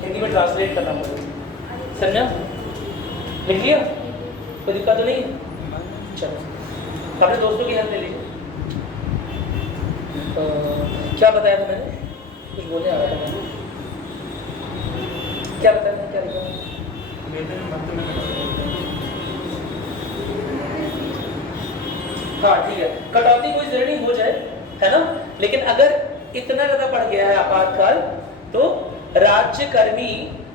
हिंदी में ट्रांसलेट करना पड़ेगा, समझा? लिख लिया? कोई दिक्कत तो नहीं? चलो अपने दोस्तों की हेल्प ले लीजिए। क्या बताया था मैंने? कुछ बोलने आ रहा था मैंने, क्या बताया था? क्या लिखा? हाँ ठीक है, कटौती कोई जरूरी हो जाए, है ना? लेकिन अगर इतना ज्यादा बढ़ गया है आपातकाल, तो राज्य कर्मी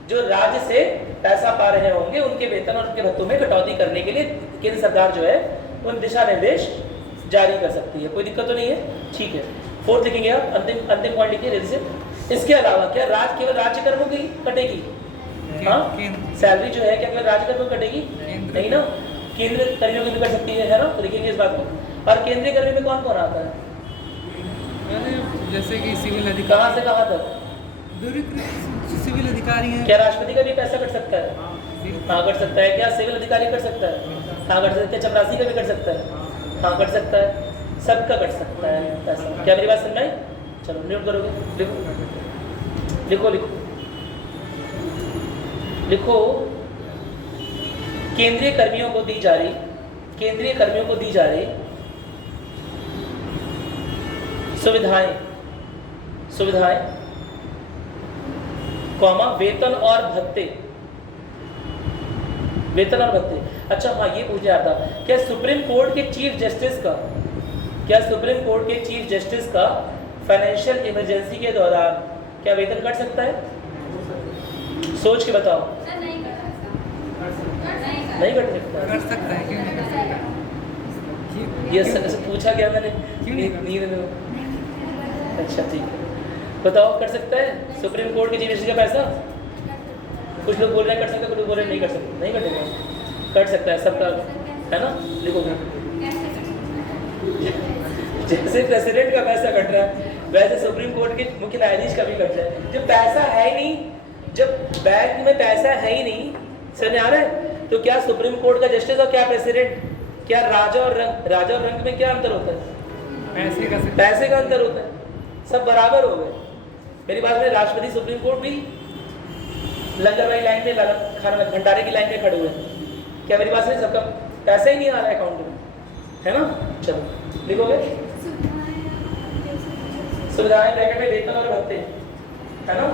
जो राज्य से पैसा पा रहे होंगे उनके वेतन और उनके भत्तों में कटौती करने के लिए केंद्र सरकार जो है उन दिशा निर्देश जारी कर सकती है। कोई दिक्कत तो नहीं है? ठीक है। 4 लिखेंगे आप, अंतिम पॉइंट लिखिए जल्दी से। इसके अलावा क्या केवल राज्य कर्मों की कटेगी? हाँ, सैलरी जो है क्या केवल राज्य कर्मों की कटेगी? नहीं ना, केंद्र कर्मियों की भी कर सकती है ना? तो लिखेंगे इस बात को। और केंद्रीय कर्मी में कौन कौन आता है? जैसे कि सिविल अधिकारी, कहाँ से कहाँ तक? सिविल अधिकारी हैं। क्या राष्ट्रपति का भी पैसा कट सकता है? हाँ कट सकता है। क्या सिविल अधिकारी कट सकता है? हाँ कट सकता है। क्या चपरासी का भी कट सकता है? हाँ कट सकता है। सबका कट सकता है पैसा। क्या मेरी बात समझ में आई? चलो नोट करोगे? लिखो लिखो लिखो। केंद्रीय कर्मियों को दी जा रही सुविधाएं कॉमा वेतन और भत्ते। अच्छा हाँ, ये पूछने आता, क्या सुप्रीम कोर्ट के चीफ जस्टिस का फाइनेंशियल इमरजेंसी के दौरान क्या वेतन कट सकता है? सोच के बताओ। नहीं कट सकता? कर सकता है, क्यों नहीं कर सकता? ये पूछा क्या मैंने? क्यों नहीं? नींद में। अच्छा ठीक है, बताओ कर सकता है सुप्रीम कोर्ट के चीफ जस्टिस का पैसा? कुछ लोग बोल रहे हैं कर सकते, कुछ लोग बोल रहे हैं नहीं कर सकते। नहीं कटेगा? कट सकता है सबका, है ना? लिखोगे जैसे प्रेसिडेंट का पैसा कट रहा है वैसे सुप्रीम कोर्ट के मुख्य न्यायाधीश का भी कट रहा है। जब पैसा है ही नहीं, जब बैंक में पैसा है ही नहीं, समझ आ रहा है? तो क्या सुप्रीम कोर्ट का जस्टिस और क्या प्रेसिडेंट, क्या राजा और रंक में क्या अंतर होता है? पैसे का अंतर होता है, सब बराबर हो गए। मेरी बात में राष्ट्रपति सुप्रीम कोर्ट भी लंगर वाली लाइन में खाना भंडारे की लाइन में खड़े हुए हैं। क्या मेरी बात से सबका पैसा ही नहीं आ रहा है अकाउंट में, है ना? चलो लिखोगे सुविधाएं ब्रैकेट में वेतन और भत्ते, है ना?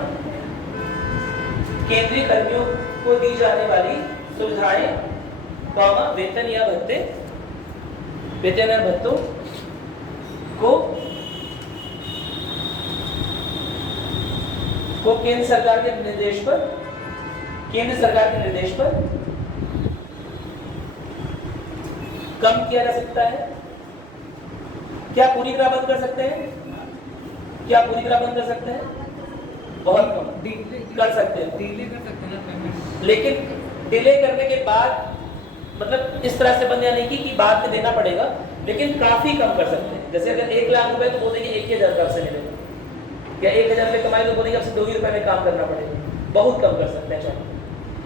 केंद्रीय कर्मियों को दी जाने वाली सुविधाएं कॉमा वेतन या भत्ते, वेतन या भत्तों को केंद्र सरकार के निर्देश पर, केंद्र सरकार के निर्देश पर कम किया जा सकता है। क्या पूरी तरह बंद कर सकते हैं? क्या पूरी तरह बंद कर सकते हैं? बहुत कम कर सकते हैं, डिले कर सकते हैं ना पेमेंट। लेकिन डिले करने के बाद मतलब इस तरह से बंद या नहीं कि बाद में देना पड़ेगा, लेकिन काफी कम कर सकते हैं। जैसे अगर 1 लाख रुपए तो बोलेंगे 1,000 रुपये आपसे मिलेगा, या 1,000 रुपये कमाए तो बोलेंगे आपसे 2 ही रुपये में काम करना पड़ेगा। बहुत कम कर सकते हैं चाहे,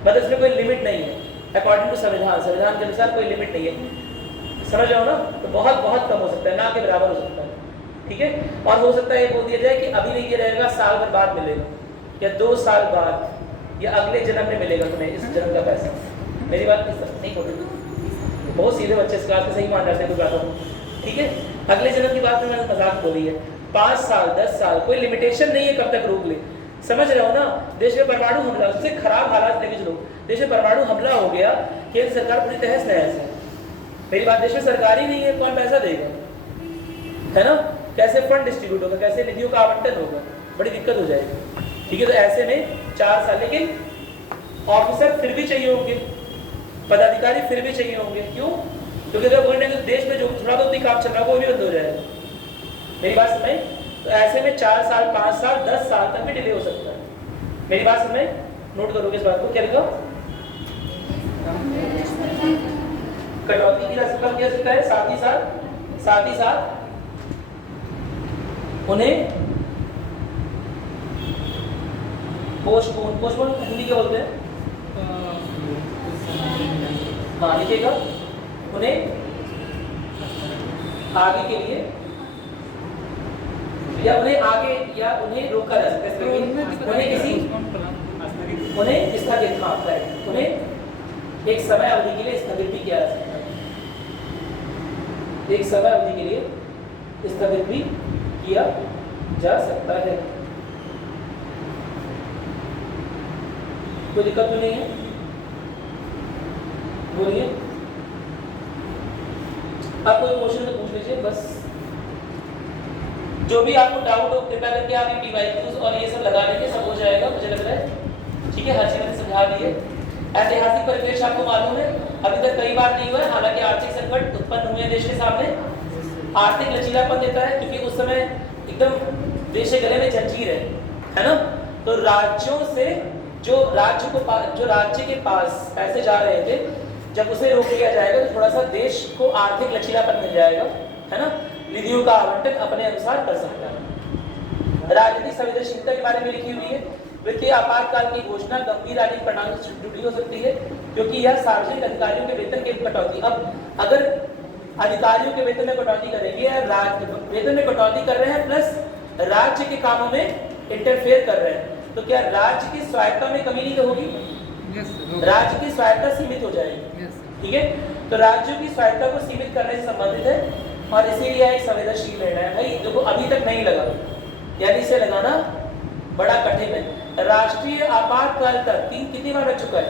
मतलब इसमें कोई लिमिट नहीं है अकॉर्डिंग टू संविधान, संविधान के अनुसार कोई लिमिट नहीं है, समझ रहे हो ना। तो बहुत बहुत कम हो सकता है, ना के बराबर हो सकता है, ठीक है। और हो सकता है ये बोल दिया जाए कि अभी नहीं दिया जाएगा, साल भर बाद मिलेगा, या 2 साल बाद, या अगले जन्म में मिलेगा तुम्हें इस जन्म का पैसा। मेरी बात नहीं बोलेगी, बहुत सीधे बच्चे इस क्लास में सही मान जाते हैं, कोई बात हो, ठीक है। अगले जन्म की बात में मैंने मजाक बोली है। 5 साल 10 साल कोई लिमिटेशन नहीं है कब तक रोक ले, समझ रहे हो ना। देश में परमाणु हमला, सबसे खराब हालात लेके चलो, देश में परमाणु हमला हो गया, केंद्र सरकार पूरी तहस नहस है। मेरी बात, देश में सरकार ही नहीं है, कौन पैसा देगा, है ना। कैसे फंड डिस्ट्रीब्यूट होगा, कैसे निधियों का आवंटन होगा, बड़ी दिक्कत हो जाएगी, ठीक है। तो ऐसे में 4 साल, लेकिन ऑफिसर फिर भी चाहिए होंगे, पदाधिकारी फिर भी चाहिए होंगे, क्यों? क्योंकि अगर बोल रहे हैं देश में जो थोड़ा बहुत भी काम चल रहा है वो भी बंद हो जाएगा। मेरी बात समझ? तो ऐसे में 4 साल 5 साल 10 साल तक भी डिले हो सकता है। मेरी बात समझ? नोट करोगे इस बात को, क्या लिखा? कटौती की राशि कम किया सकता है, साथ ही साथ उन्हें पोस्टपोन हिंदी क्या बोलते हैं? हाँ लिखेगा, उन्हें आगे के लिए, या उन्हें आगे, या उन्हें रोका जा सकता है, उन्हें स्थगित, हाँ राइट, उन्हें एक समय अवधि के लिए स्थगित भी किया जा सकता है, एक समय अवधि के लिए स्थगित भी किया जा सकता है। कोई दिक्कत तो नहीं है? बोलिए, आप कोई क्वेश्चन तो पूछ लीजिए बस। जो भी आपको डाउट हो कृपया करके आप ये DYQs और ये सब लगा लीजिए, सब हो जाएगा मुझे लग रहा है, ठीक है। हर चीज मैंने समझा दी है। ऐतिहासिक परिप्रेक्ष्य आपको मालूम है, अभी तक कई बार नहीं हुआ है, हालांकि आर्थिक संकट उत्पन्न हुए देश के सामने, आर्थिक लचीलापन देता है क्योंकि उस समय एकदम देश के गले में जंजीर है ना। तो राज्यों से जो राज्य के पास पैसे जा रहे थे, जब उसे रोक लिया जाएगा तो थोड़ा सा देश को आर्थिक लचीलापन मिल जाएगा, है ना। निधियों का आवंटन अपने अनुसार कर सकता है। राजनीतिक संवेदनशीलता के बारे में लिखी हुई है, वित्तीय आपातकाल की घोषणा गंभीर राजनीतिक परिणामों से जुड़ी हो सकती है, क्योंकि यह सार्वजनिक अधिकारियों के वेतन की कटौती, अब अगर अधिकारियों के वेतन में कटौती करेंगे या वेतन में कटौती कर रहे हैं प्लस राज्य के कामों में इंटरफेयर कर रहे हैं, तो क्या राज्य की स्वायत्ता में कमी नहीं होगी? राज्य की स्वायत्ता सीमित हो जाएगी, ठीक है। तो राज्यों की स्वायत्ता को सीमित करने से संबंधित है, और इसीलिए एक संवेदनशील निर्णय है। भाई देखो अभी तक नहीं लगा, यानी इसे लगाना बड़ा कठिन है। राष्ट्रीय आपातकाल तक कितनी बार लग चुका है?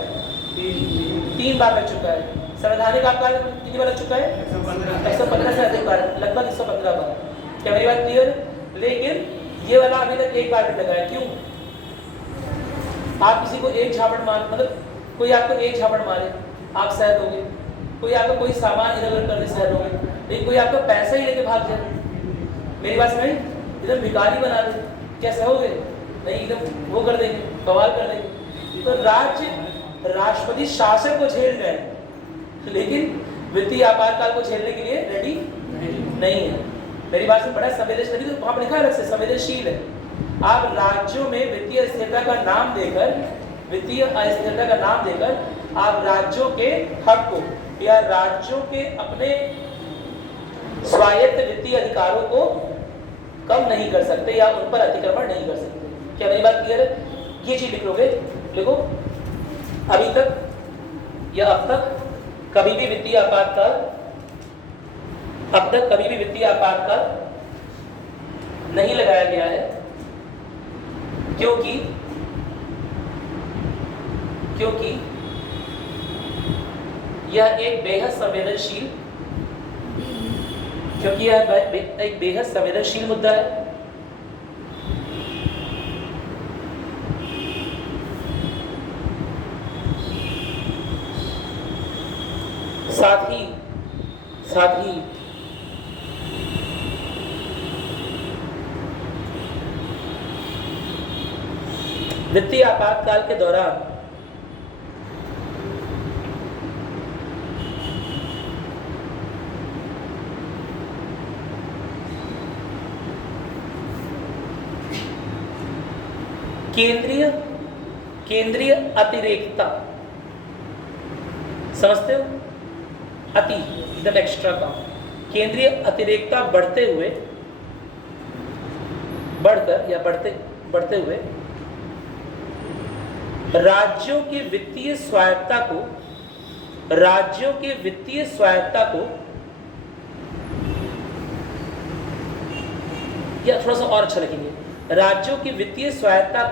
3 बार लग चुका है। संवैधानिक आपातकाल कितनी बार लग चुका है? 115 से अधिक बार, लगभग 115 बार। क्या मेरी बात क्लियर? लेकिन ये वाला अभी तक 1 बार भी लगा है। क्यों? आप किसी को एक झापड़ मार, मतलब कोई आपको एक झापड़ मारे आप सह दोगे, कोई आपको कोई सामान इधर उधर करने सह दोगे, लेकिन कोई आपका पैसा ही लेके भाग जाए, मेरी बात समझ, एकदम भिखारी बना दे, क्या सहोगे? नहीं, एकदम वो कर देंगे, बवाल कर देंगे। तो राज्य राष्ट्रपति शासन को झेल रहे हैं, लेकिन वित्तीय आपातकाल को झेलने के लिए रेडी नहीं है। मेरी बात से बड़ा संवेदनशील, तो वहां पर लिखा है संवेदनशील है। आप राज्यों में वित्तीय अस्थिरता का नाम देकर, वित्तीय अस्थिरता का नाम देकर आप राज्यों के हक को या राज्यों के अपने स्वायत्त वित्तीय अधिकारों को कम नहीं कर सकते या उन पर अतिक्रमण नहीं कर सकते। क्या मेरी बात क्लियर है? ये चीज लिख लोगे, लिखो, अभी तक या अब तक कभी भी वित्तीय आपातकाल, अब तक कभी भी वित्तीय आपातकाल नहीं लगाया गया है, क्योंकि यह एक बेहद संवेदनशील, क्योंकि यह एक बेहद संवेदनशील मुद्दा है। साथ ही वित्तीय आपातकाल के दौरान केंद्रीय अतिरेकता, समझते हो? अति एकदम एक्स्ट्रा का, केंद्रीय अतिरेकता बढ़ते हुए राज्यों की वित्तीय स्वायत्ता को या थोड़ा सा और अच्छा लिखेंगे, राज्यों की वित्तीय स्वायत्ता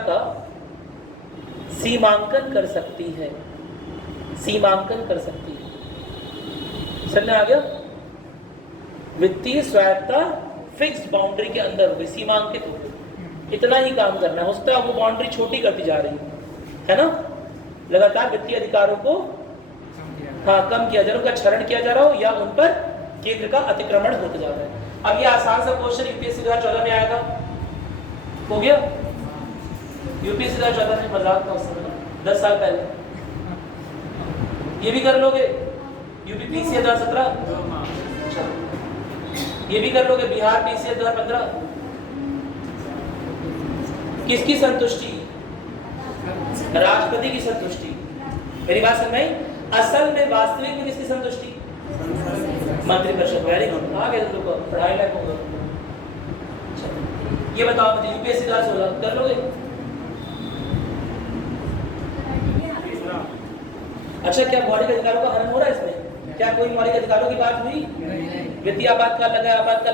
का सीमांकन कर सकती है। समझ में आ गया? वित्तीय स्वायत्ता फिक्स बाउंड्री के अंदर होगी, सीमांकित होगी, इतना ही काम करना है। हो सकता है वो बाउंड्री छोटी करती जा रही है ना, लगातार वित्तीय अधिकारों को कम किया जा रहा है, उनका क्षरण किया जा रहा हो या उन पर केंद्र का अतिक्रमण होता जा रहा है। अब ये आसान सा क्वेश्चन यूपीएससी 2014 में आया था, हो गया यूपीएससी 2014 में, मजाक था उस समय, 10 साल पहले। ये भी कर लोगे यूपीपीसीएस 2017, ये भी कर लोगे बिहार पीसीएस 2015। किसकी संतुष्टि? राष्ट्रपति की संतुष्टि। मेरी बात समझ में? असल में वास्तविक में किसकी संतुष्टि? मंत्रिपरिषद। वेरी गुड, आ गए तुम लोग को, पढ़ाई लायक होगा। ये बताओ मुझे यूपीएससी 2016 कर लोगे? अच्छा, क्या मौलिक अधिकारों का हनन हो रहा है इसमें? क्या कोई मौलिक अधिकारों की बात हुई? वित्तीय आपातकाल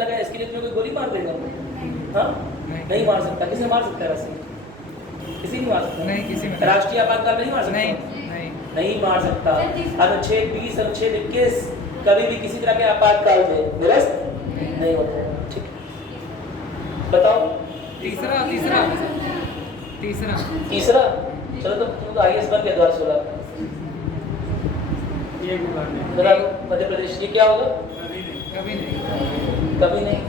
लगा, इसके लिए तुम्हें कोई गोली मार देगा? हाँ, नहीं मार सकता। किसे मार सकता है वैसे? किसी नहीं मार सकता। नहीं, किसी में राष्ट्रीय आपातकाल नहीं मार सकता। नहीं मार सकता। अनुच्छेद 20, अनुच्छेद 21 कभी भी किसी तरह के आपातकाल में निरस्त नहीं होता है। ठीक, बताओ तीसरा। चलो तुम आईएएस बन गए 2016। मध्य प्रदेश, ये क्या होगा? कभी नहीं।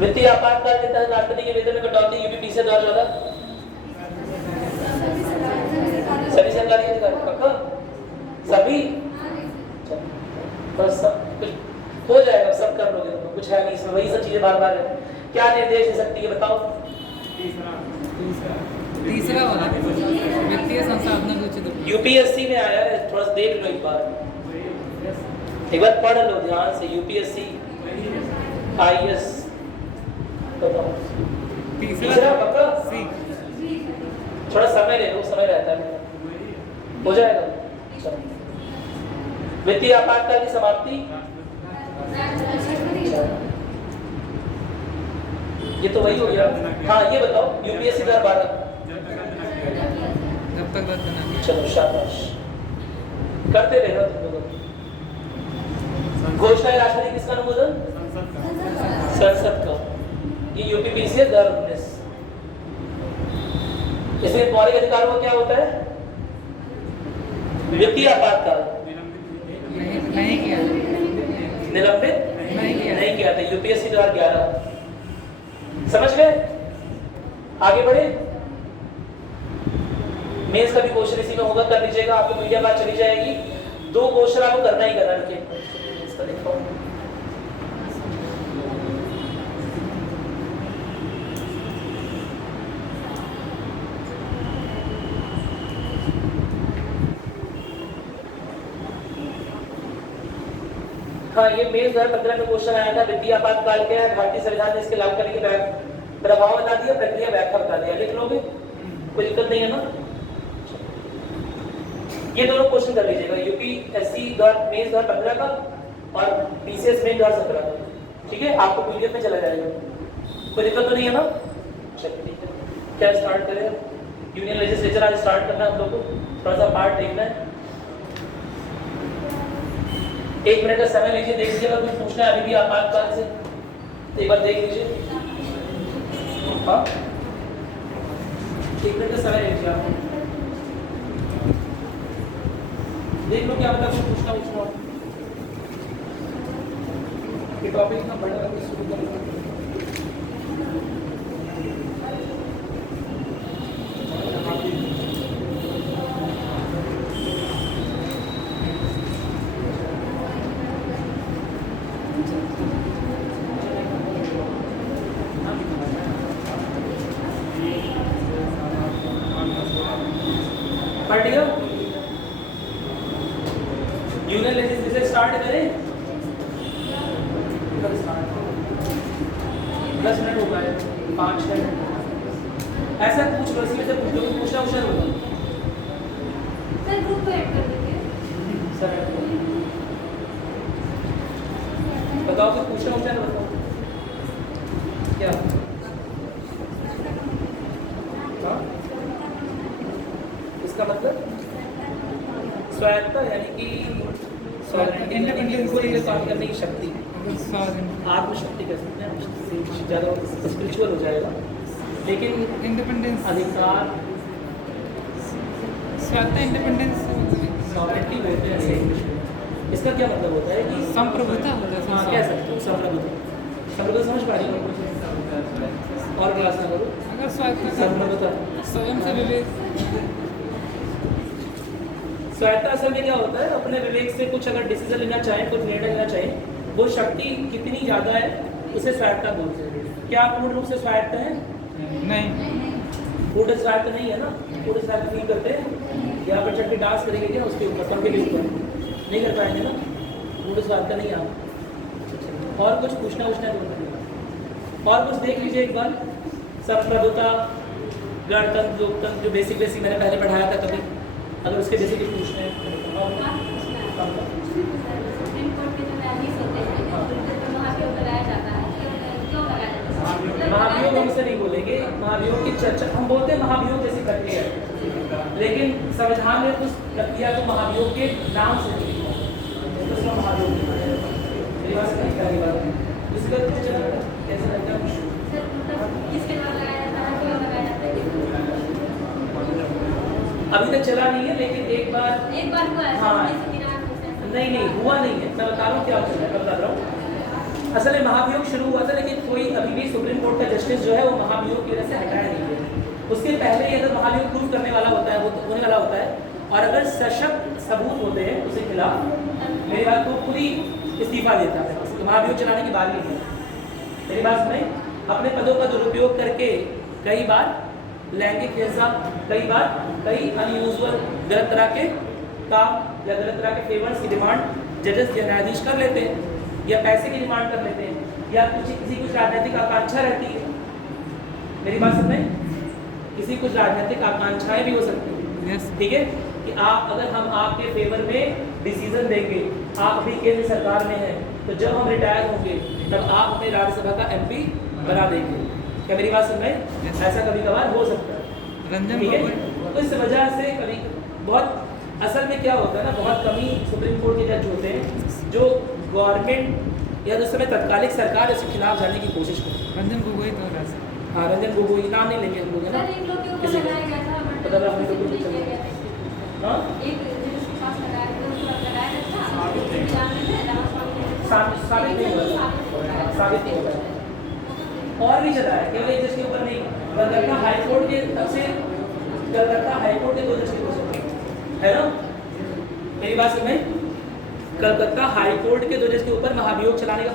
वित्तीय आपातकाल के तहत राष्ट्रपति के वेतन में कटौती यूपीपीसीएस 2014। सभी सरकारी अधिकारी, पक्का सभी? बस सब कुछ हो जाएगा, सब कर लोगे, कुछ है नहीं इसमें, वही सब चीजें बार बार है। क्या निर्देश दे सकती है बताओ? तीसरा वाला वित्तीय संसाधन उचित। यूपीएससी में आया है, थोड़ा सा देख लो, एक बार पढ़ लो ध्यान से। यूपीएससी आईएएस बताओ। तीसरा पक्का? थोड़ा समय ले लो, समय रहता है, हो जाएगा। चलो, वित्तीय आपातकाल की समाप्ति, ये तो वही हो गया। हाँ, ये बताओ यूपीएससी 2012 जब तक रद्द ना। चलो शाबाश, करते रहना तुम लोग। घोषणा राष्ट्रपति किसका अनुमोदन? संसद का। ये यूपीपीसीएस 2019। इसमें मौलिक अधिकारों का क्या होता है? वित्तीय आपातकाल नहीं किया, निलंबित नहीं किया था। यूपीएससी 2011। समझ गए? आगे बढ़े। मेंस का भी क्वेश्चन इसी में होगा, कर लीजिएगा। आपको मीडिया बात चली जाएगी, 2 क्वेश्चन आपको करना ही करना। इसका देखो, हाँ, ये मेंस 2015 में क्वेश्चन आया था। वित्तीय आपातकाल क्या है? भारतीय संविधान ने इसके लागू करने के प्रभाव बता दिया, प्रक्रिया व्याख्या बता दिया। लिख लोगे, कोई दिक्कत नहीं है ना? ये दोनों क्वेश्चन कर लीजिएगा, यूपीएससी मेंस 2015 का और पीसीएस मेंस 2017 का। ठीक है, आपको पीडीएफ में चला जाएगा, कोई दिक्कत तो नहीं है ना? चलिए ठीक है। क्या स्टार्ट करें? यूनियन लेजिस्लेचर आज स्टार्ट करना है हम लोग को, थोड़ा सा पार्ट देखना है। 1 मिनट का समय लीजिए, देख लीजिए अगर कुछ पूछना है अभी भी आपातकाल से तो एक बार देख लीजिए। हाँ 1 मिनट का समय लीजिए आप, देख लो क्या मतलब कुछ पूछना ये टॉपिक इतना बड़ा है शुरू करना। पढ़ लिया? यूनियन लेजिस्लेचर स्टार्ट करें? 10 मिनट हो गए, 5 मिनट ऐसा पूछ लो, इसमें से पूछ लो, पूछना होगा सर ग्रुप को ऐड कर दीजिए। सर बताओ कुछ पूछना होगा ना, बताओ क्या? हाँ? इसका मतलब स्वायत्तता यानी कि इंडिपेंडेंस को काम करने की शक्ति, आत्मशक्ति कह सकते हैं, ज़्यादा स्पिरिचुअल हो जाएगा, लेकिन इंडिपेंडेंस अधिकार स्वायत्तता इंडिपेंडेंस सॉवरेनिटी कहते हैं ऐसे इंग्लिश में। इसका क्या मतलब होता है कि संप्रभुता होता है। हाँ कह सकते हो संप्रभुता। संप्रभुता समझ पा रही हो? और क्लास में करो अगर स्वायत्तता संप्रभुता। स्वयं से विवेक स्वायत्तता असल में क्या होता है, अपने विवेक से कुछ अगर डिसीजन लेना चाहें, कुछ निर्णय लेना चाहें, वो शक्ति कितनी ज़्यादा है उसे स्वायत्तता बोलते हैं। क्या आप पूर्ण रूप से स्वायत्त हैं? नहीं, पूर्ण स्वायत्त नहीं है ना, पूर्ण स्वायत्त फील करते हैं। यहाँ पर चढ़ के डांस करेंगे क्या उसके ऊपर, सबके लिए ऊपर नहीं कर पाएंगे ना, पूर्ण स्वायत्त नहीं आप। और कुछ पूछना और कुछ देख लीजिए एक बार। संप्रभुता, गणतंत्र, लोकतंत्र, जो बेसिक मैंने पहले पढ़ाया था कभी, अगर उसके बेसिक कुछ पूछने हैं। सुप्रीम कोर्ट के जो न्यायाधीश होते हैं तो वहाँ पे कराया जाता है, क्यों कराया जाता है? महाभियोग हमसे नहीं बोलेंगे, महाभियोग की चर्चा हम बोलते हैं, महाभियोग जैसी प्रक्रिया है, लेकिन संविधान में उस प्रक्रिया को महाभियोग के नाम से नहीं लिखा है, तो महाभियोग मेरी बात से पहली बात है। इसका कैसे लगता है? सर मतलब किसके द्वारा लगाया जाता है, क्यों लगाया जाता है? अभी तक चला नहीं है, लेकिन एक बार हुआ है। हाँ। नहीं नहीं हुआ नहीं है, मैं बता रहा हूँ क्या होता है, मैं बता रहा हूँ। असल में महाभियोग शुरू हुआ था, लेकिन कोई अभी भी सुप्रीम कोर्ट का जस्टिस जो है वो महाभियोग की वजह से हटाया नहीं है। उसके पहले ही अगर महाभियोग प्रूव करने वाला होता है, वो होने वाला होता है, और अगर सशक्त सबूत होते हैं उसके खिलाफ, मेरी बात को पूरी इस्तीफा देता है, तो महाभियोग चलाने की बात नहीं है। मेरी बात सुनाई? अपने पदों का दुरुपयोग करके कई बार लैंगिक हिंसा, कई बार कई अनयूजुअल गलत तरह के काम या गलत तरह के फेवर्स की डिमांड जजेस या न्यायाधीश कर लेते हैं, या पैसे की डिमांड कर लेते हैं, या किसी कुछ राजनीतिक आकांक्षा रहती है। मेरी बात समझ में? किसी कुछ राजनीतिक आकांक्षाएं भी हो सकती हैं, ठीक है, कि आप अगर हम आपके फेवर में डिसीजन देंगे, आप अभी केंद्र सरकार में हैं, तो जब हम रिटायर होंगे तब आप अपने राज्यसभा का MP बना देंगे। क्या मेरी बात सुन रहे हैं? ऐसा कभी कभार हो सकता है, ठीक है। तो इस वजह से कभी बहुत असल में क्या होता है ना, बहुत कम ही सुप्रीम कोर्ट के जज होते हैं जो गवर्नमेंट या उस समय तत्कालिक सरकार इसके खिलाफ जाने की कोशिश करते हैं। रंजन गोगोई तो ऐसा। हाँ रंजन गोगोई, नाम नहीं लेंगे हम लोग, है ना? सर एक लोग के ऊपर किसी लगाया गया था, बट पता लगा किसी को नहीं मुझे किया गया था। हाँ एक जिसके पास लगाया गया था, लगाया गया था, रामास्वामी ने साबित नहीं हुआ, साबित नहीं हुआ। और भी चला है, केवल एक जज के ऊपर नहीं, कलकत्ता हाईकोर्ट के तब से कलकत्ता हाईकोर्ट के 2 जज के ऊपर है ना। मेरी बात समझ में? कलकत्ता हाईकोर्ट के 2 जज के ऊपर महाभियोग चलाने का